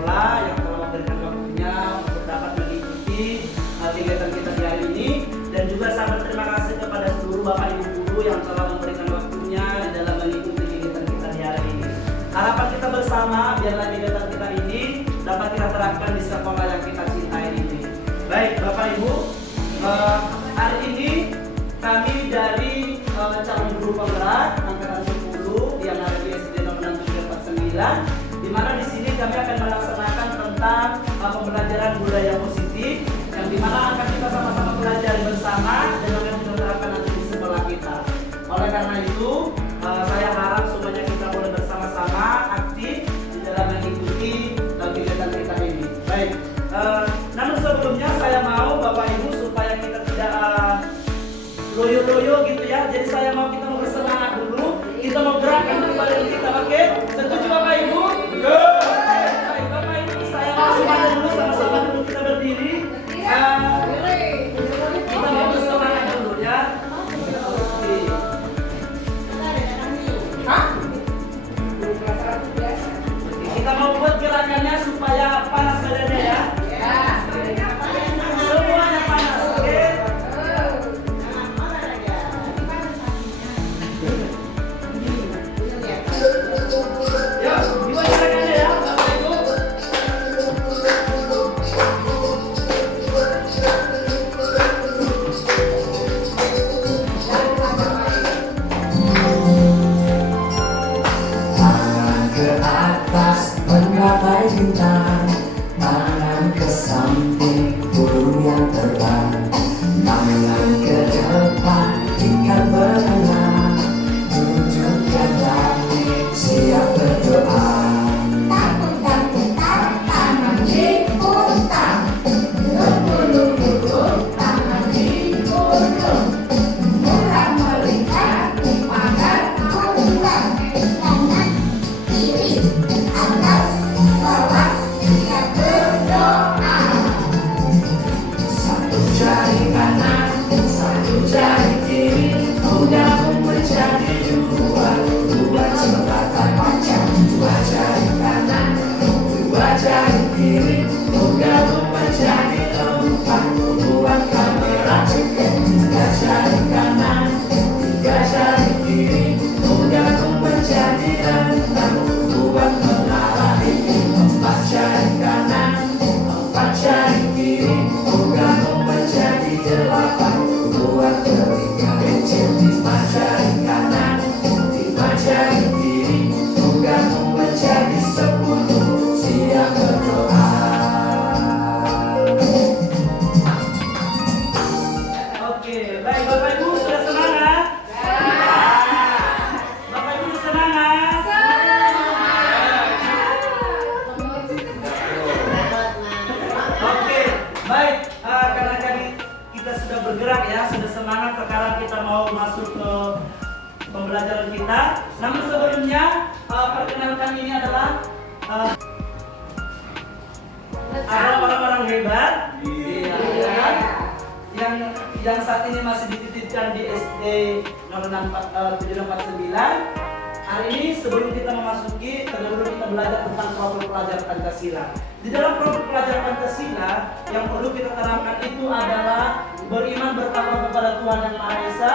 sekolah yang telah memberikan waktunya untuk dapat mengikuti kegiatan kita di hari ini, dan juga sangat berterima kasih kepada seluruh Bapak Ibu guru yang telah memberikan waktunya di dalam mengikuti kegiatan kita di hari ini. Harapan kita bersama biarlah kegiatan kita ini dapat kita terapkan di sekolah yang kita cintai ini. Baik Bapak Ibu, hari ini kami dari calon guru penggerak angkatan 10 yang ada di SD nomor 6749, di mana di sini kami akan melaksanakan tentang pembelajaran budaya positif, yang dimana akan kita sama-sama belajar bersama dan akan kita terapkan nanti di sekolah kita. Oleh karena itu, saya harap semuanya kita boleh bersama-sama aktif di dalam mengikuti kegiatan kita ini. Baik, namun sebelumnya saya mau Bapak Ibu supaya kita tidak loyo-loyo gitu ya. Jadi saya mau kita mau bersemangat dulu, kita mau gerakkan dulu badan kita, oke? Setuju Bapak Ibu? Baik Bapak Ibu, saya mau semangat dulu, sama-sama dulu kita berdiri. Kita mau bersemangat dulu ya. Oke. Kita mau buat gerakannya supaya panas badannya ya. Semuanya panas, oke? Ya, dibuat gerakannya ya, Bapak Ibu. Tangan ke atas menggapai bintang, tangan ke samping burung yang terbang, tangan ke depan ikan berenang, tunjukkan langit siap berdoa. Tangan diputar, lubur-lubur tangan digunung, murah melingkar pada bulan, kanan kiri atas bawah siap berdoa. Satu jari kanan, satu jari kiri, menggabung menjadi dua, dua jembatan panjang, dua jari kanan, dua jari kiri, menggabung menjadi empat, buat kamera cepat. Tiga jari kanan, tiga jari kiri, menggabung menjadi enam, buat menara itu. Empat jari kanan, empat jari kiri, menggabung menjadi delapan, buat telinga kecil. Lima jari kanan, lima jari kiri, menggabung menjadi 10, siap berdoa. Oke, baik Bapak Ibu sudah semangat? Bapak Ibu sudah semangat? Oke, baik. Karena kita sudah bergerak ya, sudah semangat. Sekarang kita mau masuk ke pembelajaran kita. Namun sebelumnya, perkenalkan ini adalah ada orang-orang hebat, yang saat ini masih dititipkan di SD nomor 749. Hari ini sebelum kita memasuki, terlebih kita belajar tentang profil pelajar Pancasila. Di dalam profil pelajar Pancasila yang perlu kita tanamkan itu adalah beriman bertakwa kepada Tuhan Yang Maha Esa,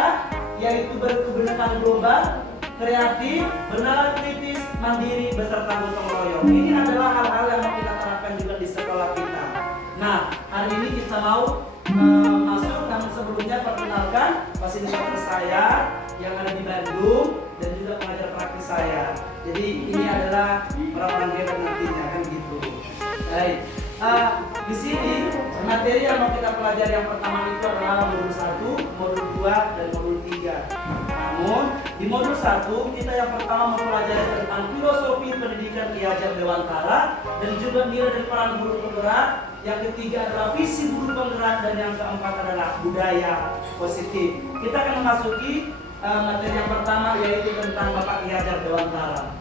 yaitu berkebinekaan global, kreatif, bernalar kritis, mandiri, beserta gotong royong. Ini adalah hal-hal yang mau kita terapkan juga di sekolah kita. Nah, hari ini kita mau masuk, namun sebelumnya perkenalkan fasilitator saya yang ada di Bandung dan juga pengajar praktis saya. Jadi ini adalah orang-orang hebat nantinya kan gitu. Baik, di sini materi yang mau kita pelajari yang pertama itu adalah modul 1, modul 2, dan modul 3. Namun di modul 1 kita yang pertama mempelajari tentang filosofi pendidikan Ki Hajar Dewantara dan juga nilai dan peran guru penggerak. Yang ketiga adalah visi guru penggerak, dan yang keempat adalah budaya positif. Kita akan memasuki materi yang pertama, yaitu tentang Bapak Ki Hajar Dewantara.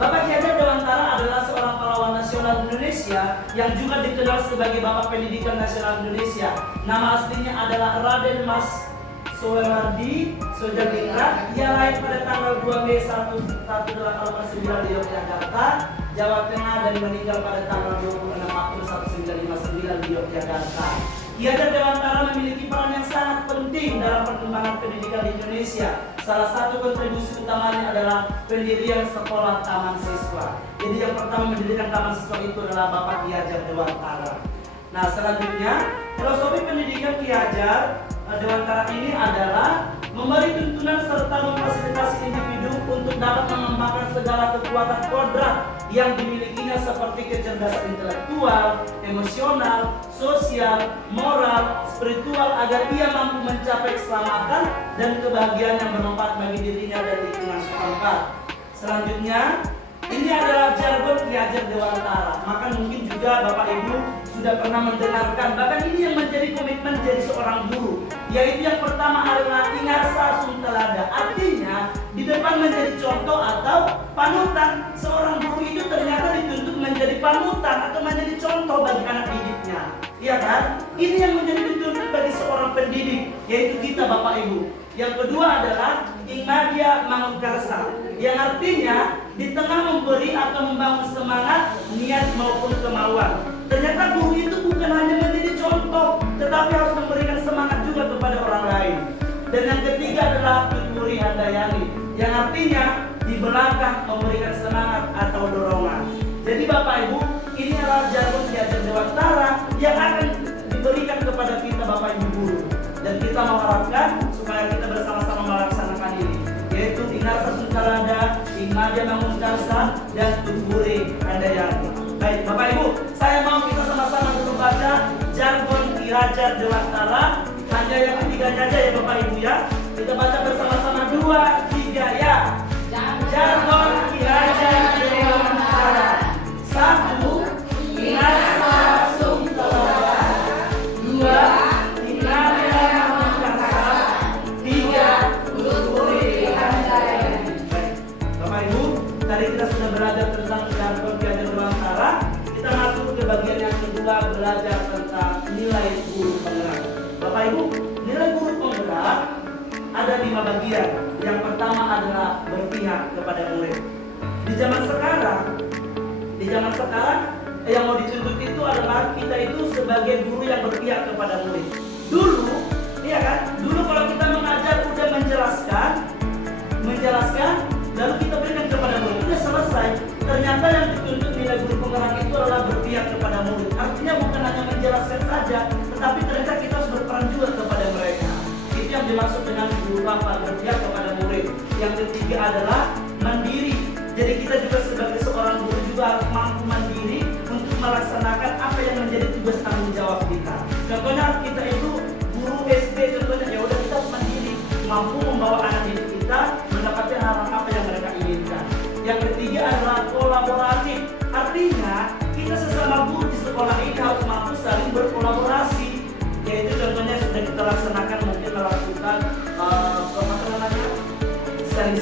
Bapak Ki Hajar Dewantara adalah seorang pahlawan nasional Indonesia yang juga dikenal sebagai Bapak Pendidikan Nasional Indonesia. Nama aslinya adalah Raden Mas Soewardi Sojatmitra. Ia lahir pada tanggal 2 Mei 1889 di Yogyakarta. Jawa Tengah dan meninggal pada tanggal 26 April 1959 di Yogyakarta. Ki Hajar Dewantara memiliki peran yang sangat penting dalam perkembangan pendidikan di Indonesia. Salah satu kontribusi utamanya adalah pendirian sekolah taman siswa. Jadi yang pertama mendirikan taman siswa itu adalah Bapak Ki Hajar Dewantara. Nah, selanjutnya filosofi pendidikan Ki Hajar Dewantara ini adalah memberi tuntunan serta memfasilitasi individu untuk dapat mengembangkan segala kekuatan kodrat yang dimilikinya seperti kecerdasan intelektual, emosional, sosial, moral, spiritual agar ia mampu mencapai keselamatan dan kebahagiaan yang bermanfaat bagi dirinya dan lingkungan setempat. Selanjutnya, ini adalah jargon Ki Hajar Dewantara. Maka mungkin juga Bapak Ibu sudah pernah mendengarkan. Bahkan ini yang menjadi komitmen jadi seorang guru, yaitu yang pertama adalah ingarsa sum telada. Artinya di depan menjadi contoh atau panutan. Seorang guru itu ternyata dituntut menjadi panutan atau menjadi contoh bagi anak didiknya. Iya kan? Ini yang menjadi dituntut bagi seorang pendidik, yaitu kita Bapak Ibu. Yang kedua adalah ingmadia mangunkarsa, yang artinya di tengah memberi atau membangun semangat, niat maupun kemauan. Ternyata guru itu bukan hanya menjadi contoh, tetapi harus memberikan semangat juga kepada orang lain. Dan yang ketiga adalah tuturi handayani, yang artinya di belakang memberikan semangat atau dorongan. Jadi Bapak Ibu, ini adalah jargon Ki Hajar Dewantara yang akan diberikan kepada kita Bapak Ibu guru. Dan kita mengharapkan supaya kita bersama-sama melaksanakan ini, yaitu ingarsa sum telada, ingmadia mangunkarsa, dan tuturi handayani. Baik Bapak Ibu, saya mau kita sama-sama dulu baca jargon Ki Hajar Dewantara. Hanya yang ketiganya aja ya Bapak Ibu ya. Kita baca bersama-sama 2, 3 ya. Jargon Ki Hajar Dewantara. 1. Ingarsa sum telada. 2. Ingmadia mangunkarsa. 3. Tuturi handayani. Baik Bapak Ibu, tadi kita sudah belajar tentang jargon Ki Hajar Dewantara. Kita masuk ke bagian yang kedua, belajar tentang nilai guru penggerak. Bapak Ibu, nilai guru penggerak ada 5 bagian. Yang pertama adalah berpihak kepada murid. Di zaman sekarang yang mau dituntut itu adalah kita itu sebagai guru yang berpihak kepada murid. Dulu, iya kan? Dulu kalau kita mengajar udah menjelaskan, lalu kita berikan kepada murid, udah selesai. Ternyata yang dituntut nilai guru penggerak itu adalah berpihak kepada murid. Artinya bukan hanya menjelaskan saja, tetapi ternyata kita harus berperan juga kepada mereka. Itu yang dimaksud dengan guru bapak, berpihak kepada murid. Yang ketiga adalah mandiri. Jadi kita juga sebagai seorang guru juga harus mampu mandiri untuk melaksanakan apa yang menjadi tugas tanggung jawab kita. Contohnya kita itu guru SD, contohnya ya udah kita harus mandiri, mampu membawa anak didik kita mendapatkan hal apa yang mereka inginkan. Yang ketiga adalah kolaboratif. Artinya kita sesama guru di sekolah ini harus mampu saling berkolaborasi. Yaitu contohnya sudah kita laksanakan mungkin melakukan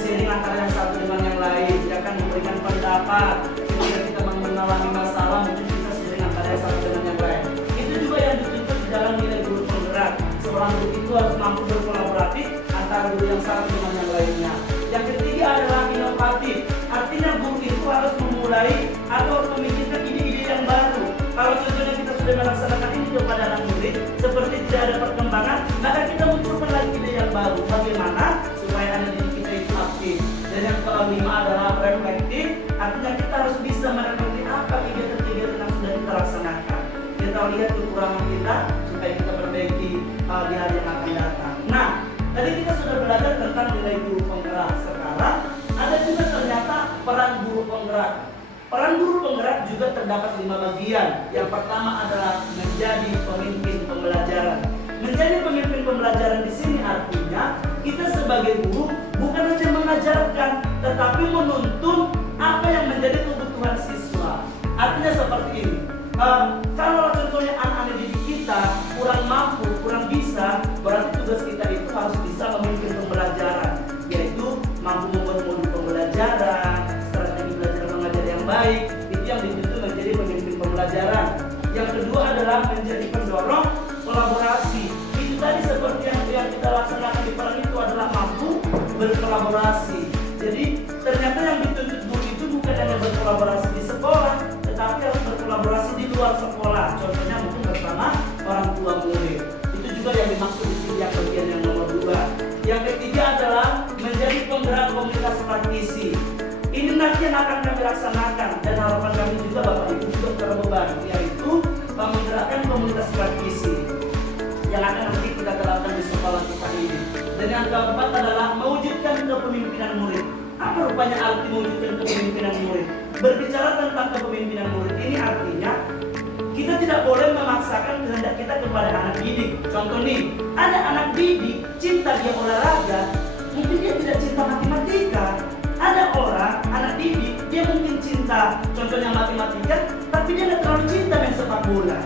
sharing antara yang satu dengan yang lain, ya kan, memberikan pendapat. Ketika kita mengalami masalah mungkin kita sharing antara yang satu dengan yang lain. Itu juga yang dituntut di dalam nilai guru penggerak. Seorang guru itu harus mampu berkolaboratif antara guru yang satu dengan yang lainnya. Yang ketiga adalah inovatif. Artinya guru itu harus memulai atau memikirkan ide-ide yang baru. Kalau contohnya kita sudah melaksanakan ini kepada anak murid, seperti tidak ada perkembangan, maka kita munculkan lagi ide yang baru. Bagaimana supaya anak didik kita itu aktif. Dan yang kelima adalah reflektif. Artinya kita harus bisa merefleksi apa kegiatan-kegiatan yang sudah kita laksanakan. Kita lihat kekurangan kita supaya kita perbaiki di hari yang akan datang. Nah, tadi kita sudah belajar tentang nilai guru penggerak. Sekarang ada juga ternyata peran guru penggerak. Peran guru penggerak juga terdapat 5 bagian. Yang pertama adalah menjadi pemimpin pembelajaran. Menjadi pemimpin pembelajaran di sini artinya kita sebagai guru bukan hanya mengajarkan, tetapi menuntun apa yang menjadi kebutuhan siswa. Artinya seperti ini. Kalau contohnya anak-anak didik kita kurang mampu, kurang bisa, berarti tugas kita itu harus bisa memimpin pembelajaran, yaitu mampu membuat modul pembelajaran, strategi belajar mengajar yang baik. Itu yang dituntut menjadi pemimpin pembelajaran. Yang kedua adalah menjadi pendorong kolaborasi. Itu tadi seperti yang kita laksanakan di peran itu adalah mampu berkolaborasi. Jadi ternyata yang dituntut guru itu bukan hanya berkolaborasi di sekolah, dilaksanakan dan harapan kami juga Bapak Ibu juga terbeban, yaitu menggerakkan komunitas praktisi yang akan nanti kita terapkan di sekolah kita ini. Dan yang keempat adalah mewujudkan kepemimpinan murid. Apa rupanya arti mewujudkan kepemimpinan murid? Berbicara tentang kepemimpinan murid ini artinya kita tidak boleh memaksakan kehendak kita kepada anak didik. Contoh nih, ada anak didik cinta dia olahraga, mungkin dia tidak cinta matematika. Ada orang, anak didik, dia mungkin cinta, contohnya matematika, tapi dia tidak terlalu cinta main sepak bola.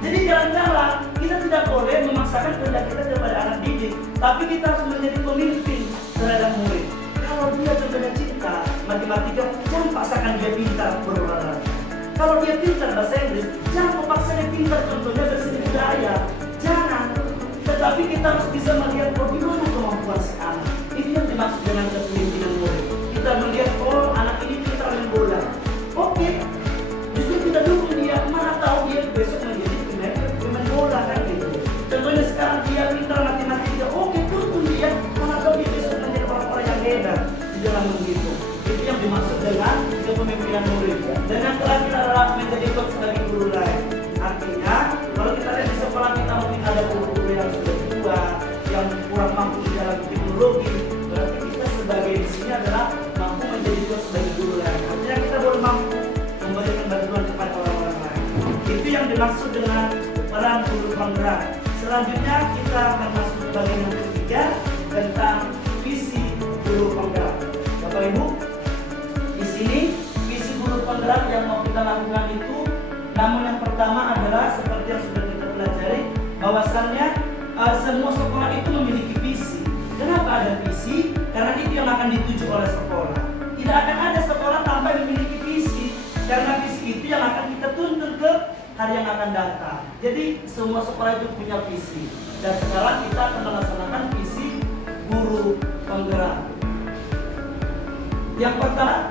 Jadi kadang-kadang kita tidak boleh memaksakan kehendak kita kepada anak didik, tapi kita harus menjadi pemimpin terhadap murid. Kalau dia contohnya cinta matematika, jangan paksakan dia pintar berolahraga. Kalau dia pintar bahasa Inggris, jangan memaksa dia pintar contohnya berseni budaya. Jangan. Tetapi kita harus bisa melihat bagaimana kemampuan si anak. Ini yang dimaksud dengan kepemimpinan murid. Kita melihat, oh anak ini pintar main bola. Oke, justru kita dukung dia. Mana tahu dia besok menjadi pemain bola kan gitu. Contohnya sekarang dia pintar matematika. Oke, dukung dia. Mana tahu dia besok menjadi orang-orang yang hebat. Jangan begitu. Itu yang dimaksud dengan kepemimpinan murid. Dan yang terakhir adalah menjadi coach sebagai guru lain. Artinya, kalau kita lihat di sekolah kita mungkin ada guru-guru yang sudah tua, yang kurang mampu di dalam teknologi. Berarti kita sebagai di sini adalah mampu menjadi coach sebagai guru lain. Artinya kita boleh mampu memberikan bantuan kepada orang-orang lain. Itu yang dimaksud dengan peran guru penggerak. Selanjutnya kita akan masuk ke bagian yang ketiga tentang visi guru penggerak. Bapak Ibu, di sini visi guru penggerak yang mau kita lakukan itu, namun yang pertama adalah seperti yang sudah kita pelajari, bahwasannya semua sekolah itu memiliki visi. Kenapa ada visi? Karena itu yang akan dituju oleh sekolah. Tidak akan ada sekolah tanpa memiliki visi, karena visi itu yang akan kita tuntun ke hari yang akan datang. Jadi semua sekolah itu punya visi. Dan sekarang kita akan melaksanakan visi guru penggerak. Yang pertama,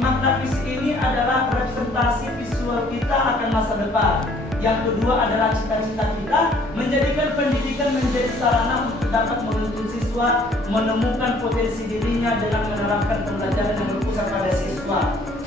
makna visi ini adalah representasi visual kita akan masa depan. Yang kedua adalah cita-cita kita menjadikan pendidikan menjadi sarana untuk dapat menuntun siswa menemukan potensi dirinya dengan menerapkan pembelajaran yang berpusat pada siswa.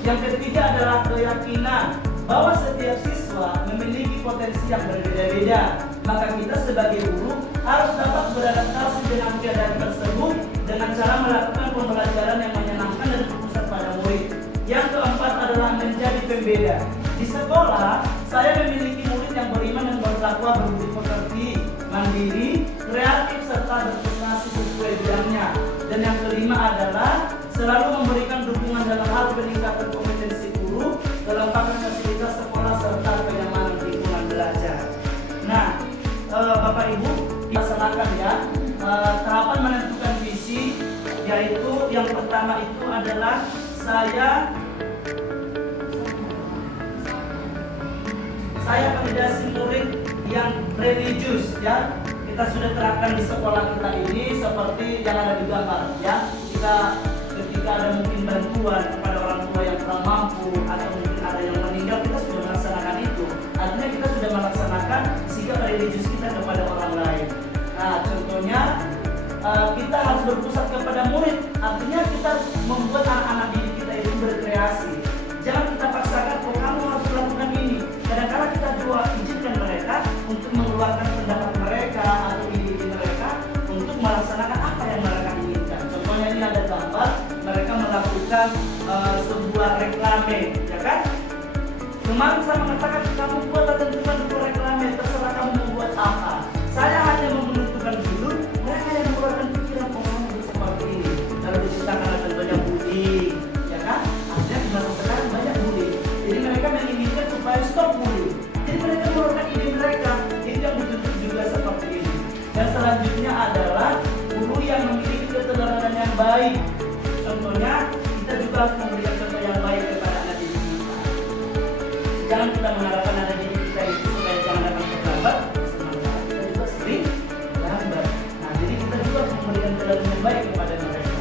Yang ketiga adalah keyakinan bahwa setiap siswa memiliki potensi yang berbeda-beda. Maka kita sebagai guru harus dapat beradaptasi dengan keadaan tersebut dengan cara melakukan pembelajaran yang menyenangkan dan berpusat pada murid. Yang keempat adalah menjadi pembeda. Di sekolah, saya memiliki murid yang beriman dan bertakwa, berbudi pekerti, mandiri, kreatif, serta berprestasi sesuai bidangnya. Dan yang kelima adalah selalu memberikan dukungan dalam hal peningkatan kompetensi guru, kelengkapan fasilitas sekolah, serta kenyamanan lingkungan belajar. Nah, Bapak Ibu, dilaksanakan ya tahapan menentukan visi, yaitu yang pertama itu adalah saya validasi murid yang religius ya. Kita sudah terapkan di sekolah kita ini seperti yang ada di gambar ya. Kita ketika ada mungkin bantuan kepada orang tua yang kurang mampu atau mungkin ada yang meninggal, kita sudah melaksanakan itu. Artinya kita sudah melaksanakan sikap religius kita kepada orang lain. Nah, contohnya kita harus berpusat kepada murid. Artinya kita membuat anak-anak didik kita itu berkreasi. Jangan kita paksakan, oh kamu harus melakukan ini. Kadang-kadang kita juga izinkan mereka untuk mengeluarkan pendapat mereka atau ide mereka untuk melaksanakan apa yang mereka inginkan. Contohnya ini ada gambar mereka melakukan sebuah reklame, ya kan? Kemarin saya mengatakan kamu buatlah tentukan dulu reklame, terserah kamu membuat apa. Saya hanya menentukan dulu, mereka yang mengeluarkan pikiran pengalaman seperti ini. Lalu diciptakan contohnya bullying, ya kan? Artinya di masa sekarang banyak bullying. Jadi mereka menginginkan supaya stop bullying. Jadi mereka mengeluarkan ide mereka, itu yang dituntut juga seperti ini. Dan selanjutnya adalah guru yang memiliki keteladanan yang baik. Contohnya kita juga harus memberikan contoh yang baik kepada anak didik kita. Jangan kita mengharapkan anak didik kita itu supaya jangan datang terlambat. Sementara kita juga sering lambat. Nah, jadi kita juga harus memberikan keteladanan yang baik kepada mereka.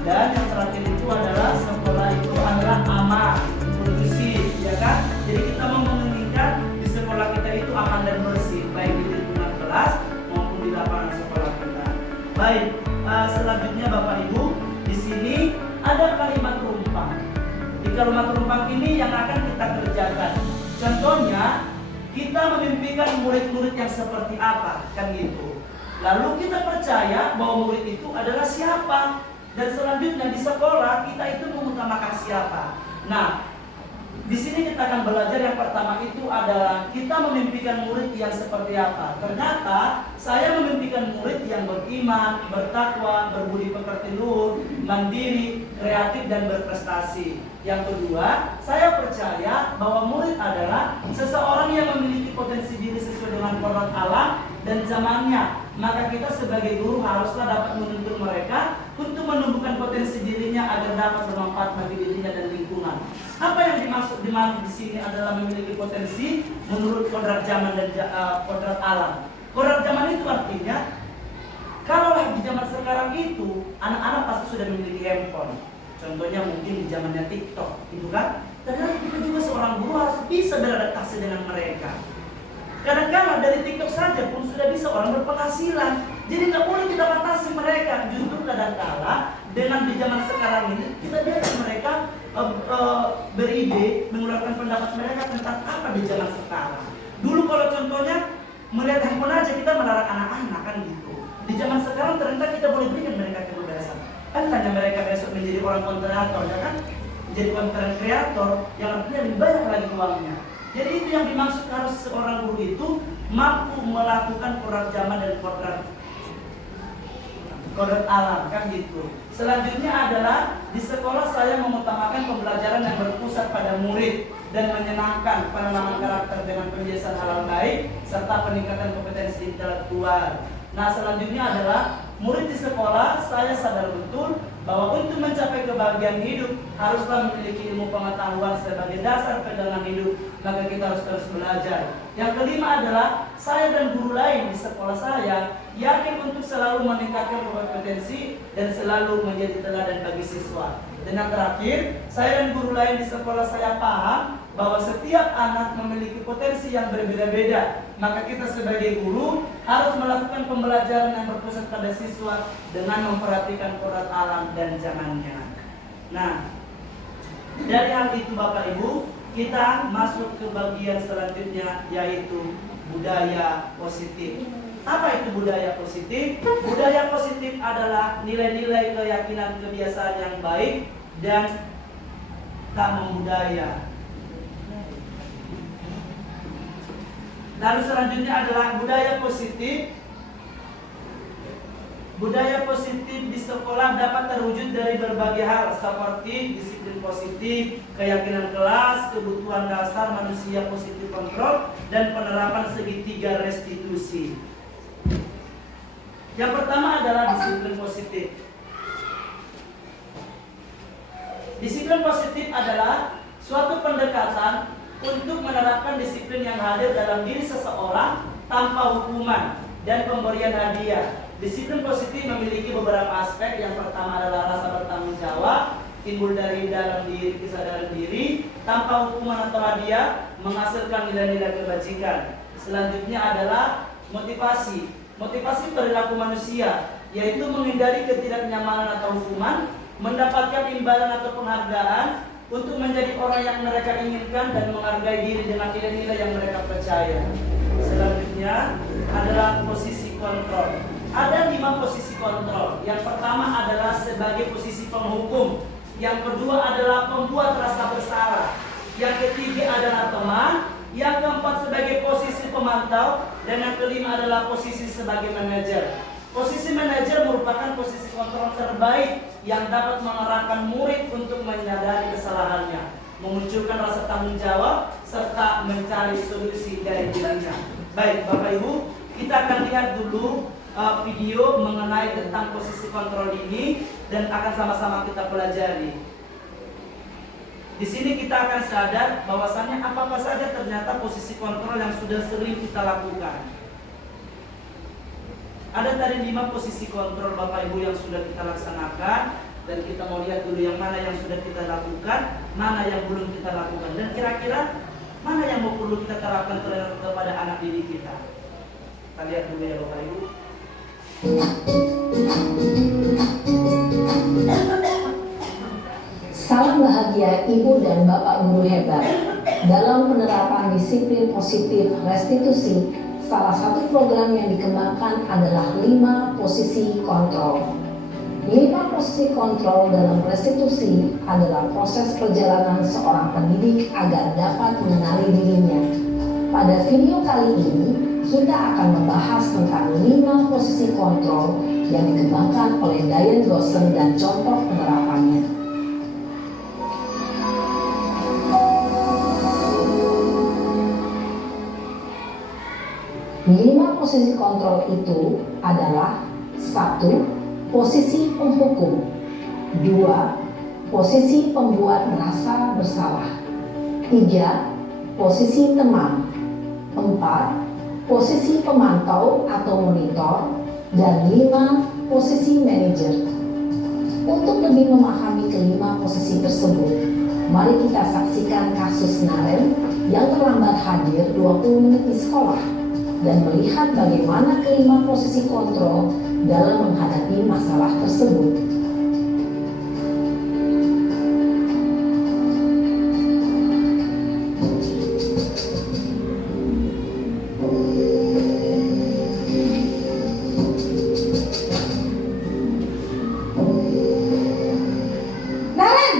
Dan yang terakhir itu adalah sekolah itu adalah aman, kondusif, ya kan? Jadi kita mau menginginkan di sekolah kita itu aman dan bersih, baik di lingkungan kelas maupun di lapangan sekolah kita. Baik, selanjutnya Bapak Ibu, di sini ada kalimat rumpang. tiga rumah penumpang ini yang akan kita kerjakan. Contohnya, kita memimpikan murid-murid yang seperti apa, kan gitu. Lalu kita percaya bahwa murid itu adalah siapa. Dan selanjutnya di sekolah kita itu mengutamakan siapa. Nah, di sini kita akan belajar yang pertama itu adalah kita memimpikan murid yang seperti apa. Ternyata saya memimpikan murid yang beriman, bertakwa, berbudi pekerti luhur, mandiri, kreatif dan berprestasi. Yang kedua, saya percaya bahwa murid adalah seseorang yang memiliki potensi diri sesuai dengan kodrat alam dan zamannya. Maka kita sebagai guru haruslah dapat menuntun mereka untuk menumbuhkan potensi dirinya agar dapat bermanfaat bagi dirinya dan lingkungan. Apa yang dimaksud di sini adalah memiliki potensi menurut kodrat zaman dan kodrat alam. Kodrat zaman itu artinya, kalaulah di zaman sekarang itu anak-anak pasti sudah memiliki handphone. Contohnya mungkin di zamannya TikTok, gitu kan? Ternyata kita juga seorang guru harus bisa beradaptasi dengan mereka. Kadang-kadang dari TikTok saja pun sudah bisa orang berpenghasilan. Jadi nggak boleh kita batasi mereka. Justru kadang-kala dengan di zaman sekarang ini kita biarkan mereka beride, mengeluarkan pendapat mereka tentang apa di zaman sekarang. Dulu kalau contohnya melihat handphone aja kita melarang anak-anak kan gitu. Di zaman sekarang ternyata kita boleh berikan mereka kebebasan. Kan tanya mereka besok menjadi orang konten kreator, ya kan? Jadi konten kreator yang artinya lebih banyak lagi uangnya. Jadi itu yang dimaksud harus seorang guru itu mampu melakukan kodrat zaman dan kodrat alam, kan gitu. Selanjutnya adalah di sekolah saya mengutamakan pembelajaran yang berpusat pada murid dan menyenangkan, penanaman karakter dengan pembiasaan hal baik serta peningkatan kompetensi intelektual. Nah, selanjutnya adalah murid di sekolah saya sadar betul bahwa untuk mencapai kebahagiaan hidup haruslah memiliki ilmu pengetahuan sebagai dasar pegangan hidup, maka kita harus terus belajar. Yang kelima adalah saya dan guru lain di sekolah saya yakin untuk selalu meningkatkan kompetensi dan selalu menjadi teladan bagi siswa. Dan yang terakhir, saya dan guru lain di sekolah saya paham bahwa setiap anak memiliki potensi yang berbeda-beda. Maka kita sebagai guru harus melakukan pembelajaran yang berpusat pada siswa dengan memperhatikan kodrat alam dan zamannya. Nah, dari hal itu Bapak Ibu, kita masuk ke bagian selanjutnya yaitu budaya positif. Apa itu budaya positif? Budaya positif adalah nilai-nilai keyakinan kebiasaan yang baik dan tak membudaya. Lalu selanjutnya adalah budaya positif. Budaya positif di sekolah dapat terwujud dari berbagai hal seperti disiplin positif, keyakinan kelas, kebutuhan dasar manusia positif kontrol, dan penerapan segitiga restitusi. Yang pertama adalah disiplin positif. Disiplin positif adalah suatu pendekatan untuk menerapkan disiplin yang hadir dalam diri seseorang tanpa hukuman dan pemberian hadiah. Disiplin positif memiliki beberapa aspek. Yang pertama adalah rasa bertanggung jawab, timbul dari dalam diri, kesadaran diri, tanpa hukuman atau hadiah, menghasilkan nilai-nilai kebajikan. Selanjutnya adalah motivasi. Motivasi perilaku manusia, yaitu menghindari ketidaknyamanan atau hukuman, mendapatkan imbalan atau penghargaan, untuk menjadi orang yang mereka inginkan dan menghargai diri dengan nilai-nilai yang mereka percaya. Selanjutnya adalah posisi kontrol. Ada 5 posisi kontrol. Yang pertama adalah sebagai posisi penghukum. Yang kedua adalah pembuat rasa bersalah. Yang ketiga adalah teman. Yang keempat sebagai posisi pemantau. Dan yang kelima adalah posisi sebagai manajer. Posisi manajer merupakan posisi kontrol terbaik yang dapat mengarahkan murid untuk menyadari kesalahannya, memunculkan rasa tanggung jawab, serta mencari solusi dari dirinya. Baik, Bapak Ibu, kita akan lihat dulu video mengenai tentang posisi kontrol ini dan akan sama-sama kita pelajari. Di sini kita akan sadar bahwasannya apa saja ternyata posisi kontrol yang sudah sering kita lakukan. Ada tadi 5 posisi kontrol Bapak Ibu yang sudah kita laksanakan, dan kita mau lihat dulu yang mana yang sudah kita lakukan, mana yang belum kita lakukan, dan kira-kira mana yang mau perlu kita terapkan kepada anak didik kita. Kita lihat dulu ya Bapak Ibu. Salam bahagia Ibu dan Bapak guru hebat. Dalam penerapan disiplin positif restitusi, salah satu program yang dikembangkan adalah 5 posisi kontrol. 5 posisi kontrol dalam restitusi adalah proses perjalanan seorang pendidik agar dapat mengenali dirinya. Pada video kali ini, kita akan membahas tentang 5 posisi kontrol yang dikembangkan oleh Diane Gossen dan contoh penerapannya. 5 posisi kontrol itu adalah 1. Posisi penghukum, 2. Posisi pembuat merasa bersalah, 3. Posisi teman, 4. Posisi pemantau atau monitor, dan 5. Posisi manajer. Untuk lebih memahami kelima posisi tersebut, mari kita saksikan kasus Naren yang terlambat hadir 20 menit di sekolah dan melihat bagaimana kelima posisi kontrol dalam menghadapi masalah tersebut. Naren!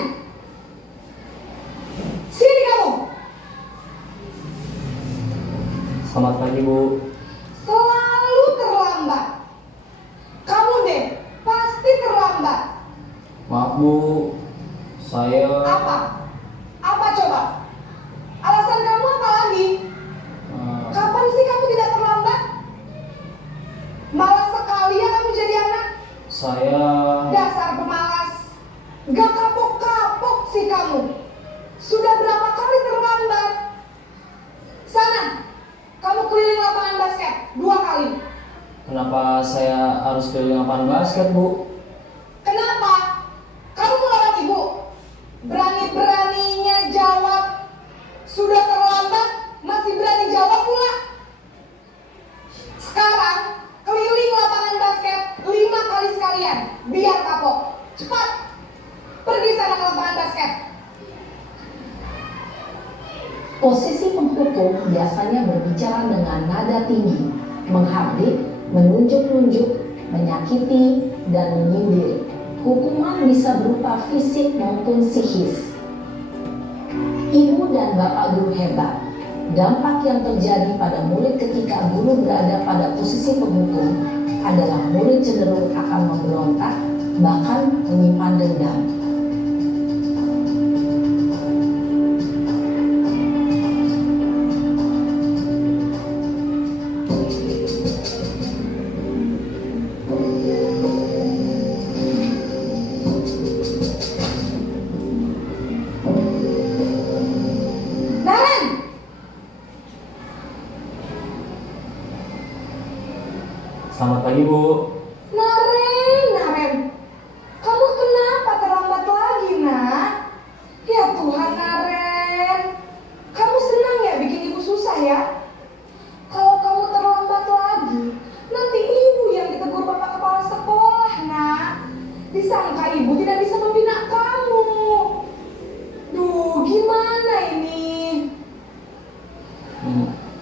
Sini kamu! Selamat pagi, Bu. Selalu terlambat. Kamu deh, pasti terlambat. Maaf, Bu. Saya Apa? Apa coba? Alasan kamu apa lagi? Kapan sih kamu tidak terlambat? Malas sekali ya kamu jadi anak. saya Dasar pemalas. Gak kapok-kapok sih kamu. Sudah berapa kali terlambat? Sana, kamu keliling lapangan basket 2 kali. Kenapa saya harus keliling lapangan basket, Bu? Kenapa? Kamu melawan ibu. Berani-beraninya jawab. Sudah terlambat, masih berani jawab pula. Sekarang, keliling lapangan basket 5 kali sekalian. Biar kapok. Cepat. Pergi sana ke lapangan basket. Posisi penghukum biasanya berbicara dengan nada tinggi, menghardik, menunjuk-nunjuk, menyakiti, dan menyindir. Hukuman bisa berupa fisik maupun psikis. Ibu dan Bapak guru hebat, dampak yang terjadi pada murid ketika guru berada pada posisi penghukum adalah murid cenderung akan memberontak, bahkan menyimpan dendam. Naren! Selamat pagi, Bu. Naren. Kamu kenapa terlambat lagi, nak? Ya Tuhan, Naren. Kamu senang ya bikin ibu susah ya? Kalau kamu terlambat lagi, nanti ibu yang ditegur bapak kepala sekolah, nak. Disangka ibu tidak bisa membina kamu. Duh, gimana ini?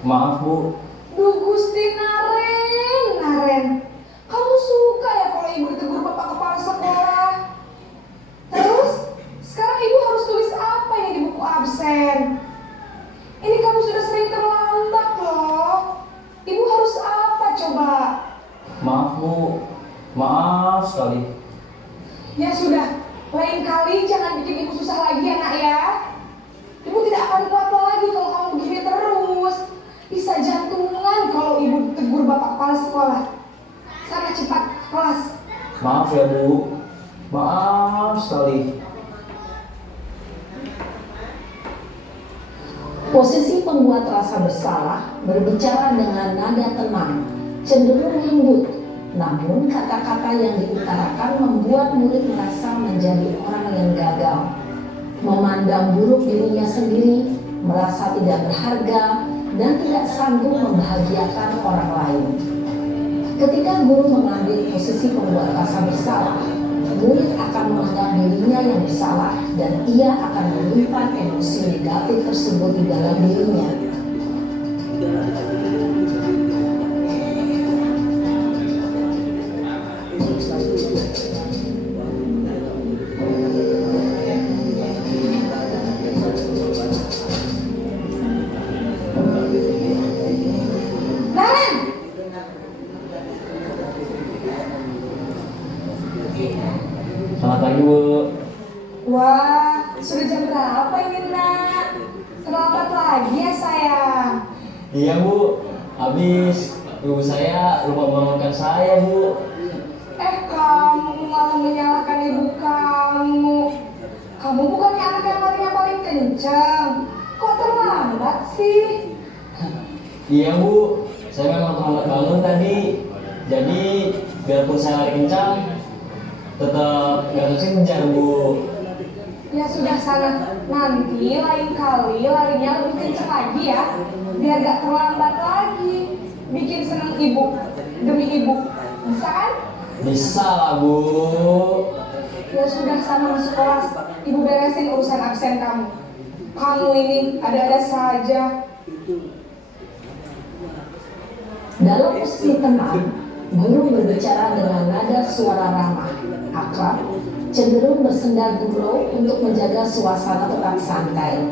Maaf, Bu. Duh, Gusti Naren. Kamu suka ya kalau ibu ditegur bapak kepala sekolah? Terus, sekarang ibu harus tulis apa ini di buku absen? Ini kamu sudah sering terlambat loh. Ibu harus apa coba? Maaf, Bu. Maaf sekali. Ya sudah, lain kali jangan bikin ibu susah lagi ya nak ya. Ibu tidak akan kuat lagi kalau kamu begini terus. Bisa jantungan kalau ibu tegur bapak kepala sekolah. Sana cepat ke kelas. Maaf ya, Bu. Maaf sekali. Posisi pembuat rasa bersalah berbicara dengan nada tenang, cenderung lembut, namun kata-kata yang diutarakan membuat murid merasa menjadi orang yang gagal, memandang buruk dirinya sendiri, merasa tidak berharga, dan tidak sanggup membahagiakan orang lain. Ketika guru mengambil posisi pembuat rasa bersalah, murid akan menganggap dirinya yang bersalah dan ia akan menyimpan emosi negatif tersebut di dalam dirinya. Naren, Selamat pagi Bu. wah, sudah jam berapa ini nak? Terlambat lagi ya sayang. Iya Bu, habis ibu saya lupa bangunkan saya Bu. Kamu malah menyalahkan ibu kamu. Kamu bukannya anak yang larinya paling kencang. Kok terlambat sih? Iya Bu, saya memang terlambat bangun tadi. Jadi biarpun saya lari kencang, tetap gak kekejar Bu. Ya sudah sana, nanti lain kali larinya lebih kencang lagi ya. Biar gak terlambat lagi. Bikin seneng ibu, demi ibu. Bisa kan? Bisa lah Bu. Ya sudah sana masuk kelas. Ibu beresin urusan absen kamu. Kamu ini ada-ada saja. Dalam posisi tenang, guru berbicara dengan nada suara ramah, akrab, cenderung bersenda gurau untuk menjaga suasana tetap santai.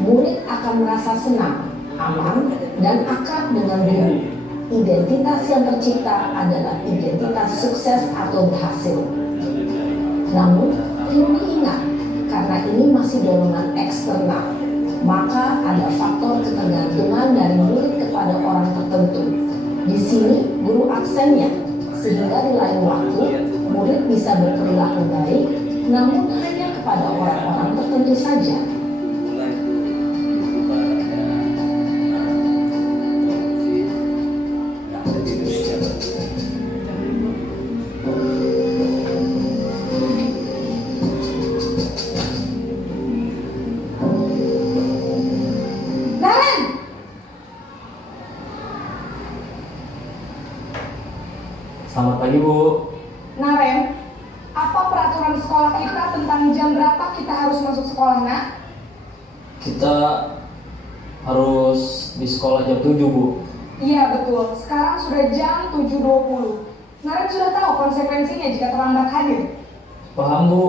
Murid akan merasa senang, aman, dan akrab dengan guru. Identitas yang tercipta adalah identitas sukses atau berhasil. Namun, perlu diingat, karena ini masih dorongan eksternal, maka ada faktor ketergantungan dari murid kepada orang tertentu. Di sini, guru absennya, sehingga di lain waktu, murid bisa berperilaku baik, namun hanya kepada orang-orang tertentu saja. Naren! Selamat pagi Bu. Naren, apa peraturan sekolah kita tentang jam berapa kita harus masuk sekolah, nak? Kita harus di sekolah jam 7 Bu. Iya betul, sekarang sudah jam 7.20. Naren sudah tahu konsekuensinya jika terlambat hadir. Paham Bu.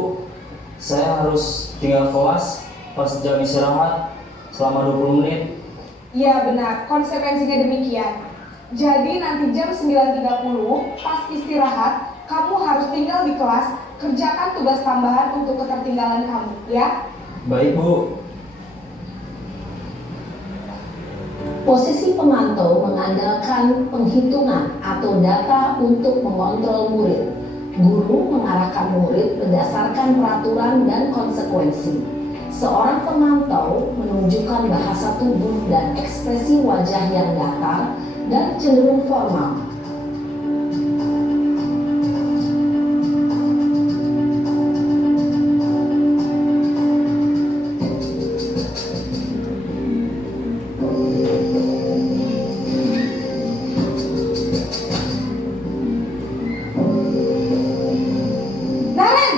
Saya harus tinggal kelas pas jam istirahat selama 20 menit. Iya benar, konsekuensinya demikian. Jadi nanti jam 9.30 pas istirahat, kamu harus tinggal di kelas, kerjakan tugas tambahan untuk ketertinggalan kamu, ya? Baik Bu. Posisi pemantau mengandalkan penghitungan atau data untuk mengontrol murid. Guru mengarahkan murid berdasarkan peraturan dan konsekuensi. Seorang pemantau menunjukkan bahasa tubuh dan ekspresi wajah yang datar dan cenderung formal. Naren!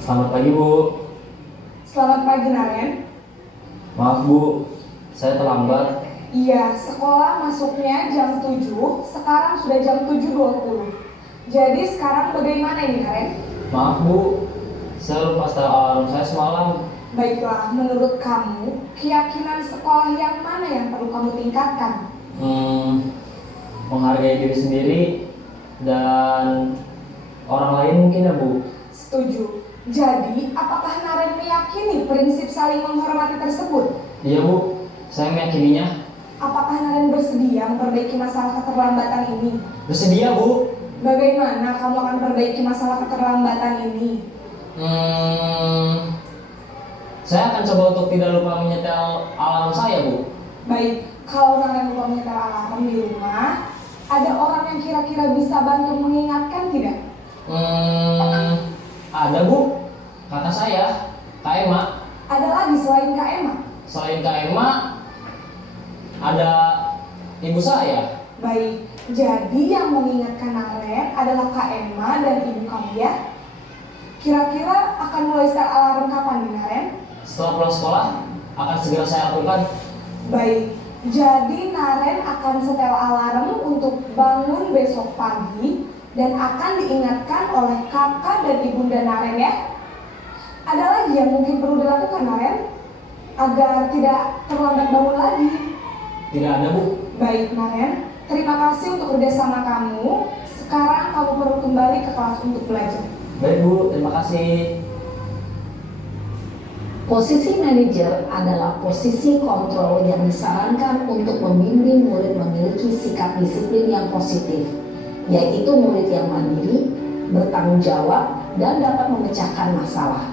Selamat pagi Bu. Selamat pagi, Naren. Maaf Bu, saya terlambat. Iya, sekolah masuknya jam 7, sekarang sudah jam 7.20. Jadi sekarang bagaimana ini, Naren? Maaf Bu, saya lupa setel alarm saya semalam. Baiklah, menurut kamu, keyakinan sekolah yang mana yang perlu kamu tingkatkan? Menghargai diri sendiri dan orang lain mungkin ya Bu. Setuju. Jadi, apakah Naren meyakini prinsip saling menghormati tersebut? Iya Bu, saya meyakininya. Apakah Naren bersedia memperbaiki masalah keterlambatan ini? Bersedia Bu. Bagaimana kamu akan perbaiki masalah keterlambatan ini? Saya akan coba untuk tidak lupa menyetel alarm saya Bu. Baik, kalau Naren lupa menyetel alarm di rumah, ada orang yang kira-kira bisa bantu mengingatkan tidak? Ada Bu, kata saya, Kak Emma. Ada lagi selain Kak Emma? Selain Kak Emma, ada ibu saya. Baik, Jadi yang mengingatkan Naren adalah Kak Emma dan ibu kamu ya. Kira-kira akan mulai start alarm kapan nih Naren? Setelah pulang sekolah, akan segera saya lakukan. Baik, jadi Naren akan setel alarm untuk bangun besok pagi dan akan diingatkan oleh kakak dan ibunda Naren ya. Ada lagi yang mungkin perlu dilakukan Naren agar tidak terlambat bangun lagi? Tidak ada, Bu. Baik Naren, terima kasih untuk kerjasama kamu. Sekarang kamu perlu kembali ke kelas untuk belajar. Baik, Bu. Terima kasih. Posisi manajer adalah posisi kontrol yang disarankan untuk membimbing murid memiliki sikap disiplin yang positif, yaitu murid yang mandiri, bertanggung jawab, dan dapat memecahkan masalah.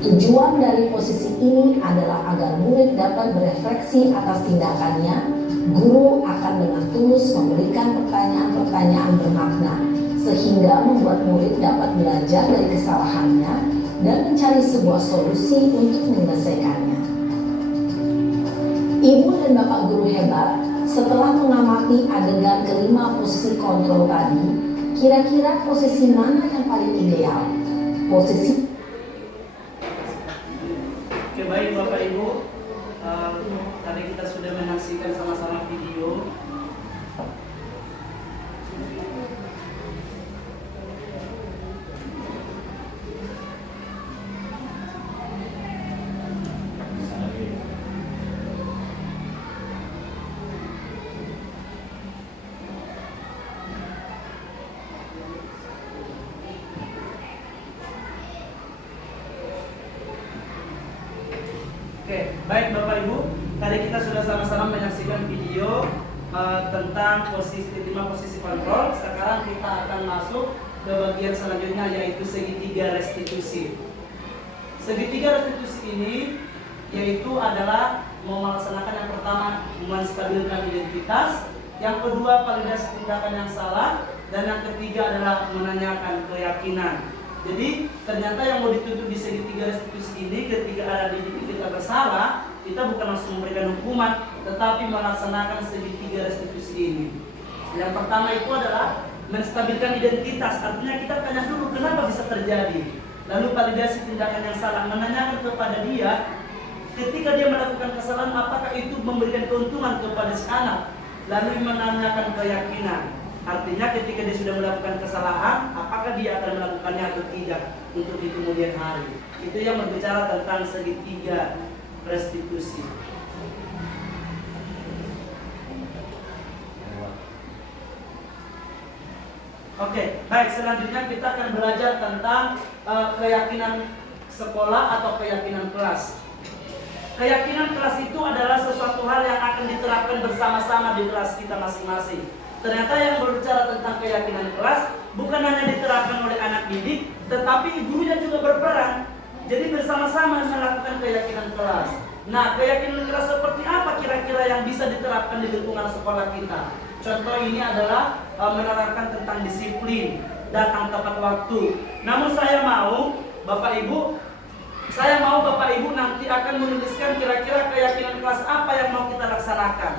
Tujuan dari posisi ini adalah agar murid dapat berefleksi atas tindakannya. Guru akan dengan tulus memberikan pertanyaan-pertanyaan bermakna, sehingga membuat murid dapat belajar dari kesalahannya dan mencari sebuah solusi untuk menyelesaikannya. Ibu dan Bapak guru hebat, setelah mengamati adegan kelima posisi kontrol tadi, kira-kira posisi mana yang paling ideal? Posisi Oke, baik Bapak Ibu. Tadi kita sudah menyaksikan sama-sama video. Oke, baik Bapak Ibu, tadi kita sudah sama-sama menyaksikan video tentang lima posisi kontrol. Sekarang kita akan masuk ke bagian selanjutnya, yaitu segitiga restitusi. Segitiga restitusi ini yaitu adalah melaksanakan yang pertama menstabilkan identitas, yang kedua validasi tindakan yang salah, dan yang ketiga adalah menanyakan keyakinan. Jadi ternyata yang mau dituntut di segitiga restitusi ini, ketika ada di kita bersalah, kita bukan langsung memberikan hukuman, tetapi melaksanakan segitiga restitusi ini. Yang pertama itu adalah menstabilkan identitas, artinya kita tanya dulu kenapa bisa terjadi. Lalu validasi tindakan yang salah, menanyakan kepada dia ketika dia melakukan kesalahan apakah itu memberikan keuntungan kepada si anak. Lalu menanyakan keyakinan, artinya ketika dia sudah melakukan kesalahan, apakah dia akan melakukannya atau tidak untuk di kemudian hari. Itu yang berbicara tentang segitiga restitusi. Oke, baik, selanjutnya kita akan belajar tentang keyakinan sekolah atau keyakinan kelas. Keyakinan kelas itu adalah sesuatu hal yang akan diterapkan bersama-sama di kelas kita masing-masing. Ternyata yang berbicara tentang keyakinan kelas bukan hanya diterapkan oleh anak didik, tetapi gurunya juga berperan. Jadi bersama-sama melakukan keyakinan kelas. Nah, keyakinan kelas seperti apa kira-kira yang bisa diterapkan di lingkungan sekolah kita? Contoh ini adalah menerapkan tentang disiplin, datang tepat waktu. Namun saya mau Bapak Ibu nanti akan menuliskan kira-kira keyakinan kelas apa yang mau kita laksanakan.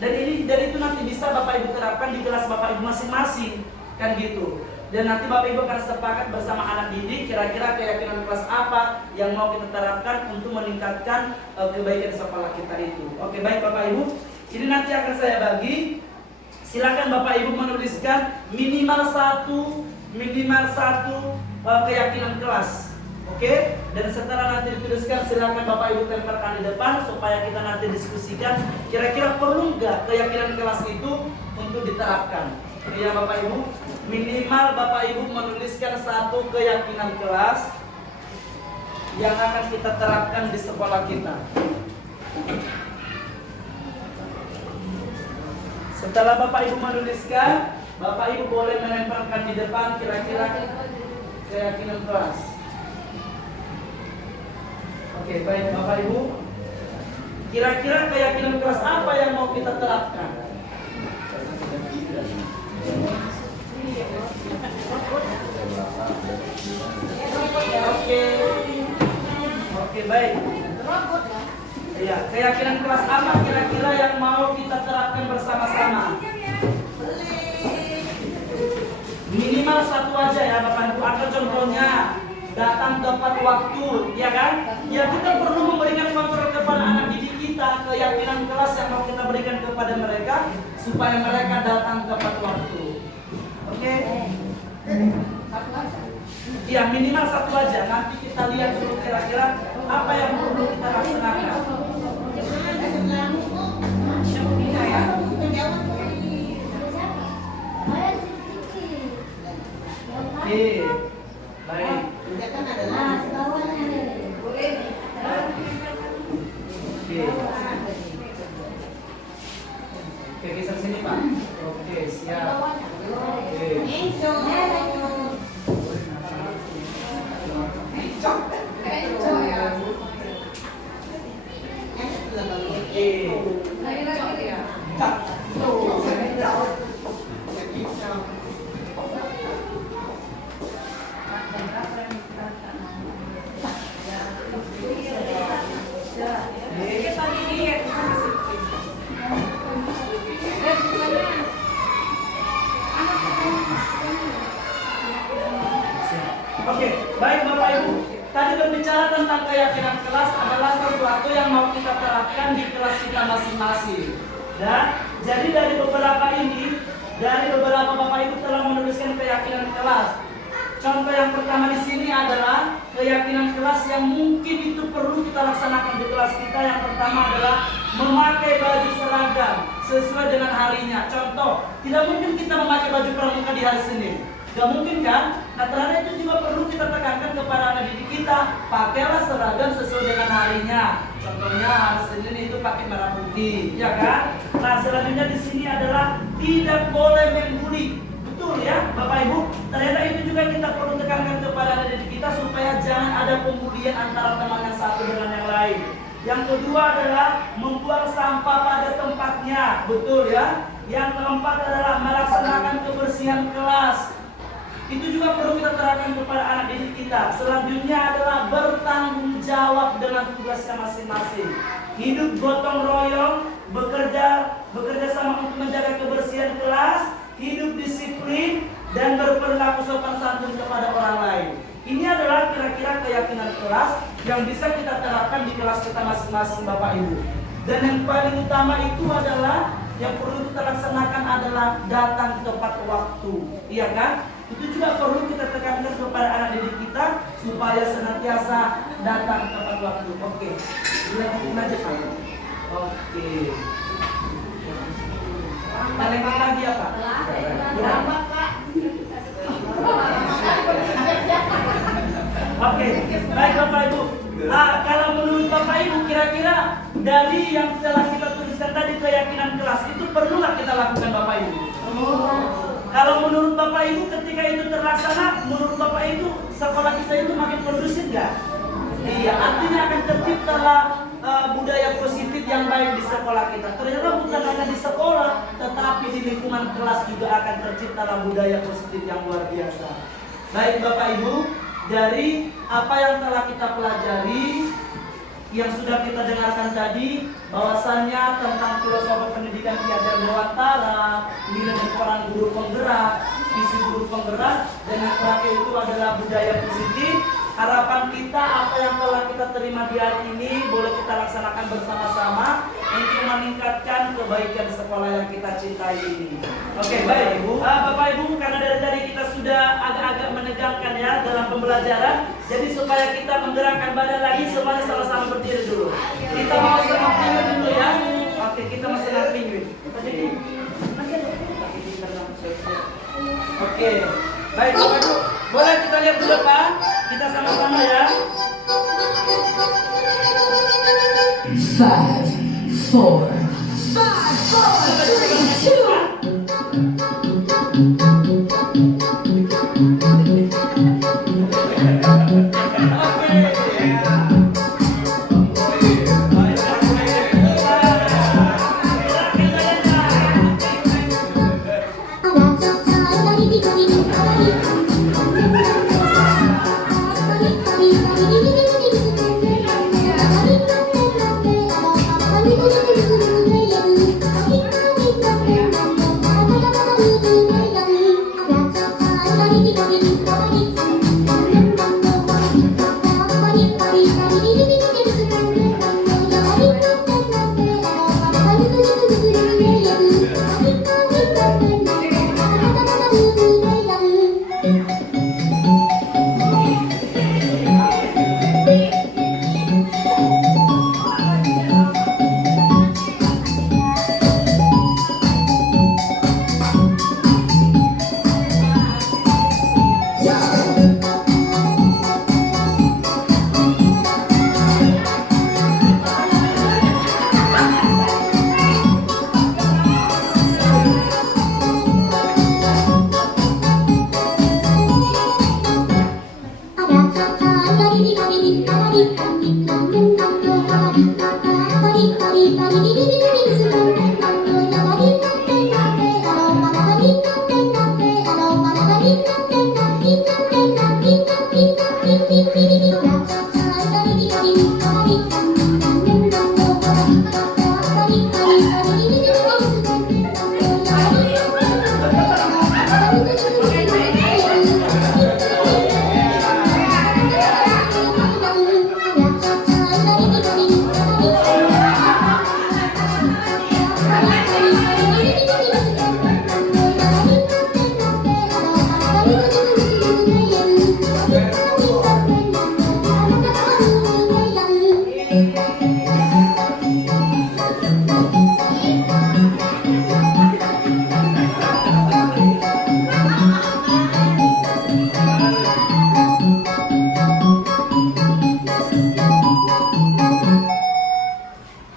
Dan itu nanti bisa Bapak Ibu terapkan di kelas Bapak Ibu masing-masing, kan gitu. Dan nanti Bapak Ibu akan sepakat bersama anak didik kira-kira keyakinan kelas apa yang mau kita terapkan untuk meningkatkan kebaikan sekolah kita itu. Oke, baik Bapak Ibu. Ini nanti akan saya bagi. Silakan Bapak Ibu menuliskan minimal satu keyakinan kelas. Oke, dan setelah nanti dituliskan silakan Bapak Ibu tempelkan di depan supaya kita nanti diskusikan kira-kira perlu nggak keyakinan kelas itu untuk diterapkan. Ya Bapak Ibu, minimal Bapak Ibu menuliskan satu keyakinan kelas yang akan kita terapkan di sekolah kita. Setelah Bapak Ibu menuliskan, Bapak Ibu boleh menempelkan di depan kira-kira keyakinan kelas. Oke, baik Bapak Ibu. Kira-kira keyakinan kelas apa yang mau kita terapkan? Oke, baik. Ya, keyakinan kelas apa kira-kira yang mau kita terapkan bersama-sama? minimal satu aja ya Bapak Ibu. Atau contohnya datang tepat waktu, ya kan? Ya kita perlu memberikan kontrol kepada anak didik kita, keyakinan kelas yang mau kita berikan kepada mereka supaya mereka datang tepat waktu. Oke? Ya minimal satu aja. Nanti kita lihat dulu kira-kira apa yang perlu kita laksanakan. Oke, baik. Oke, geser sini Pak. Oke, siap. Oke. Oke, baik Bapak Ibu. Tadi berbicara tentang keyakinan kelas adalah sesuatu yang mau kita terapkan di kelas kita masing-masing. Dan jadi dari beberapa Bapak Ibu telah menuliskan keyakinan kelas. Contoh yang pertama di sini adalah keyakinan kelas yang mungkin itu perlu kita laksanakan di kelas kita. Yang pertama adalah memakai baju seragam sesuai dengan harinya. Contoh, tidak mungkin kita memakai baju pramuka di hari Senin. Gak mungkin kan? Nah ternyata itu juga perlu kita tekankan kepada anak didik kita. Pakailah seragam sesuai dengan harinya. Contohnya hari Senin itu pakai merah putih, ya kan? Nah selanjutnya di sini adalah tidak boleh membuli. Betul ya Bapak Ibu? Ternyata itu juga kita perlu tekankan kepada anak didik kita supaya jangan ada pembulian antara teman yang satu dengan yang lain. Yang kedua adalah membuang sampah pada tempatnya. Betul ya? Yang keempat adalah melaksanakan kebersihan kelas. Itu juga perlu kita terapkan kepada anak didik kita. Selanjutnya adalah bertanggung jawab dengan tugasnya masing-masing. Hidup gotong royong, bekerja sama untuk menjaga kebersihan kelas, hidup disiplin, dan berperilaku sopan santun kepada orang lain. Ini adalah kira-kira keyakinan kelas yang bisa kita terapkan di kelas kita masing-masing Bapak Ibu. Dan yang paling utama itu adalah yang perlu kita laksanakan adalah datang tepat waktu, iya kan? Itu juga perlu kita tekankan kepada anak didik kita supaya senantiasa datang tepat waktu. Oke, dilanjutin aja Pak. Oke. Taleman lagi ya Pak? Berapa Pak? Oke, baik Bapak Ibu. Kalau menurut Bapak Ibu kira-kira dari yang telah kita tuliskan tadi keyakinan kelas itu perlu nggak kita lakukan Bapak Ibu? Kalau menurut Bapak Ibu ketika itu terlaksana, menurut Bapak Ibu sekolah kita itu makin kondusif nggak? Iya, artinya akan terciptalah budaya positif yang baik di sekolah kita. Ternyata bukan hanya di sekolah, tetapi di lingkungan kelas juga akan terciptalah budaya positif yang luar biasa. Baik Bapak Ibu, dari apa yang telah kita pelajari, yang sudah kita dengarkan tadi, bahwasannya tentang filosofi pendidikan Ki Hajar Dewantara, nilai dan peran guru penggerak, visi guru penggerak, dan yang terakhir itu adalah budaya positif. Harapan kita apa yang telah kita terima di hari ini boleh kita laksanakan bersama-sama untuk meningkatkan kebaikan sekolah yang kita cintai ini. Oke, baik Ibu. Bapak Ibu, karena dari tadi kita sudah agak-agak menegangkan ya dalam pembelajaran, jadi supaya kita menggerakkan badan lagi, semuanya sama-sama berdiri dulu. Kita mau senam pinggir dulu ya. Oke, kita mau senam pinggir. Oke, baik Bapak Ibu. Boleh kita lihat dulu Pak? Kita sama-sama ya. 5, 4,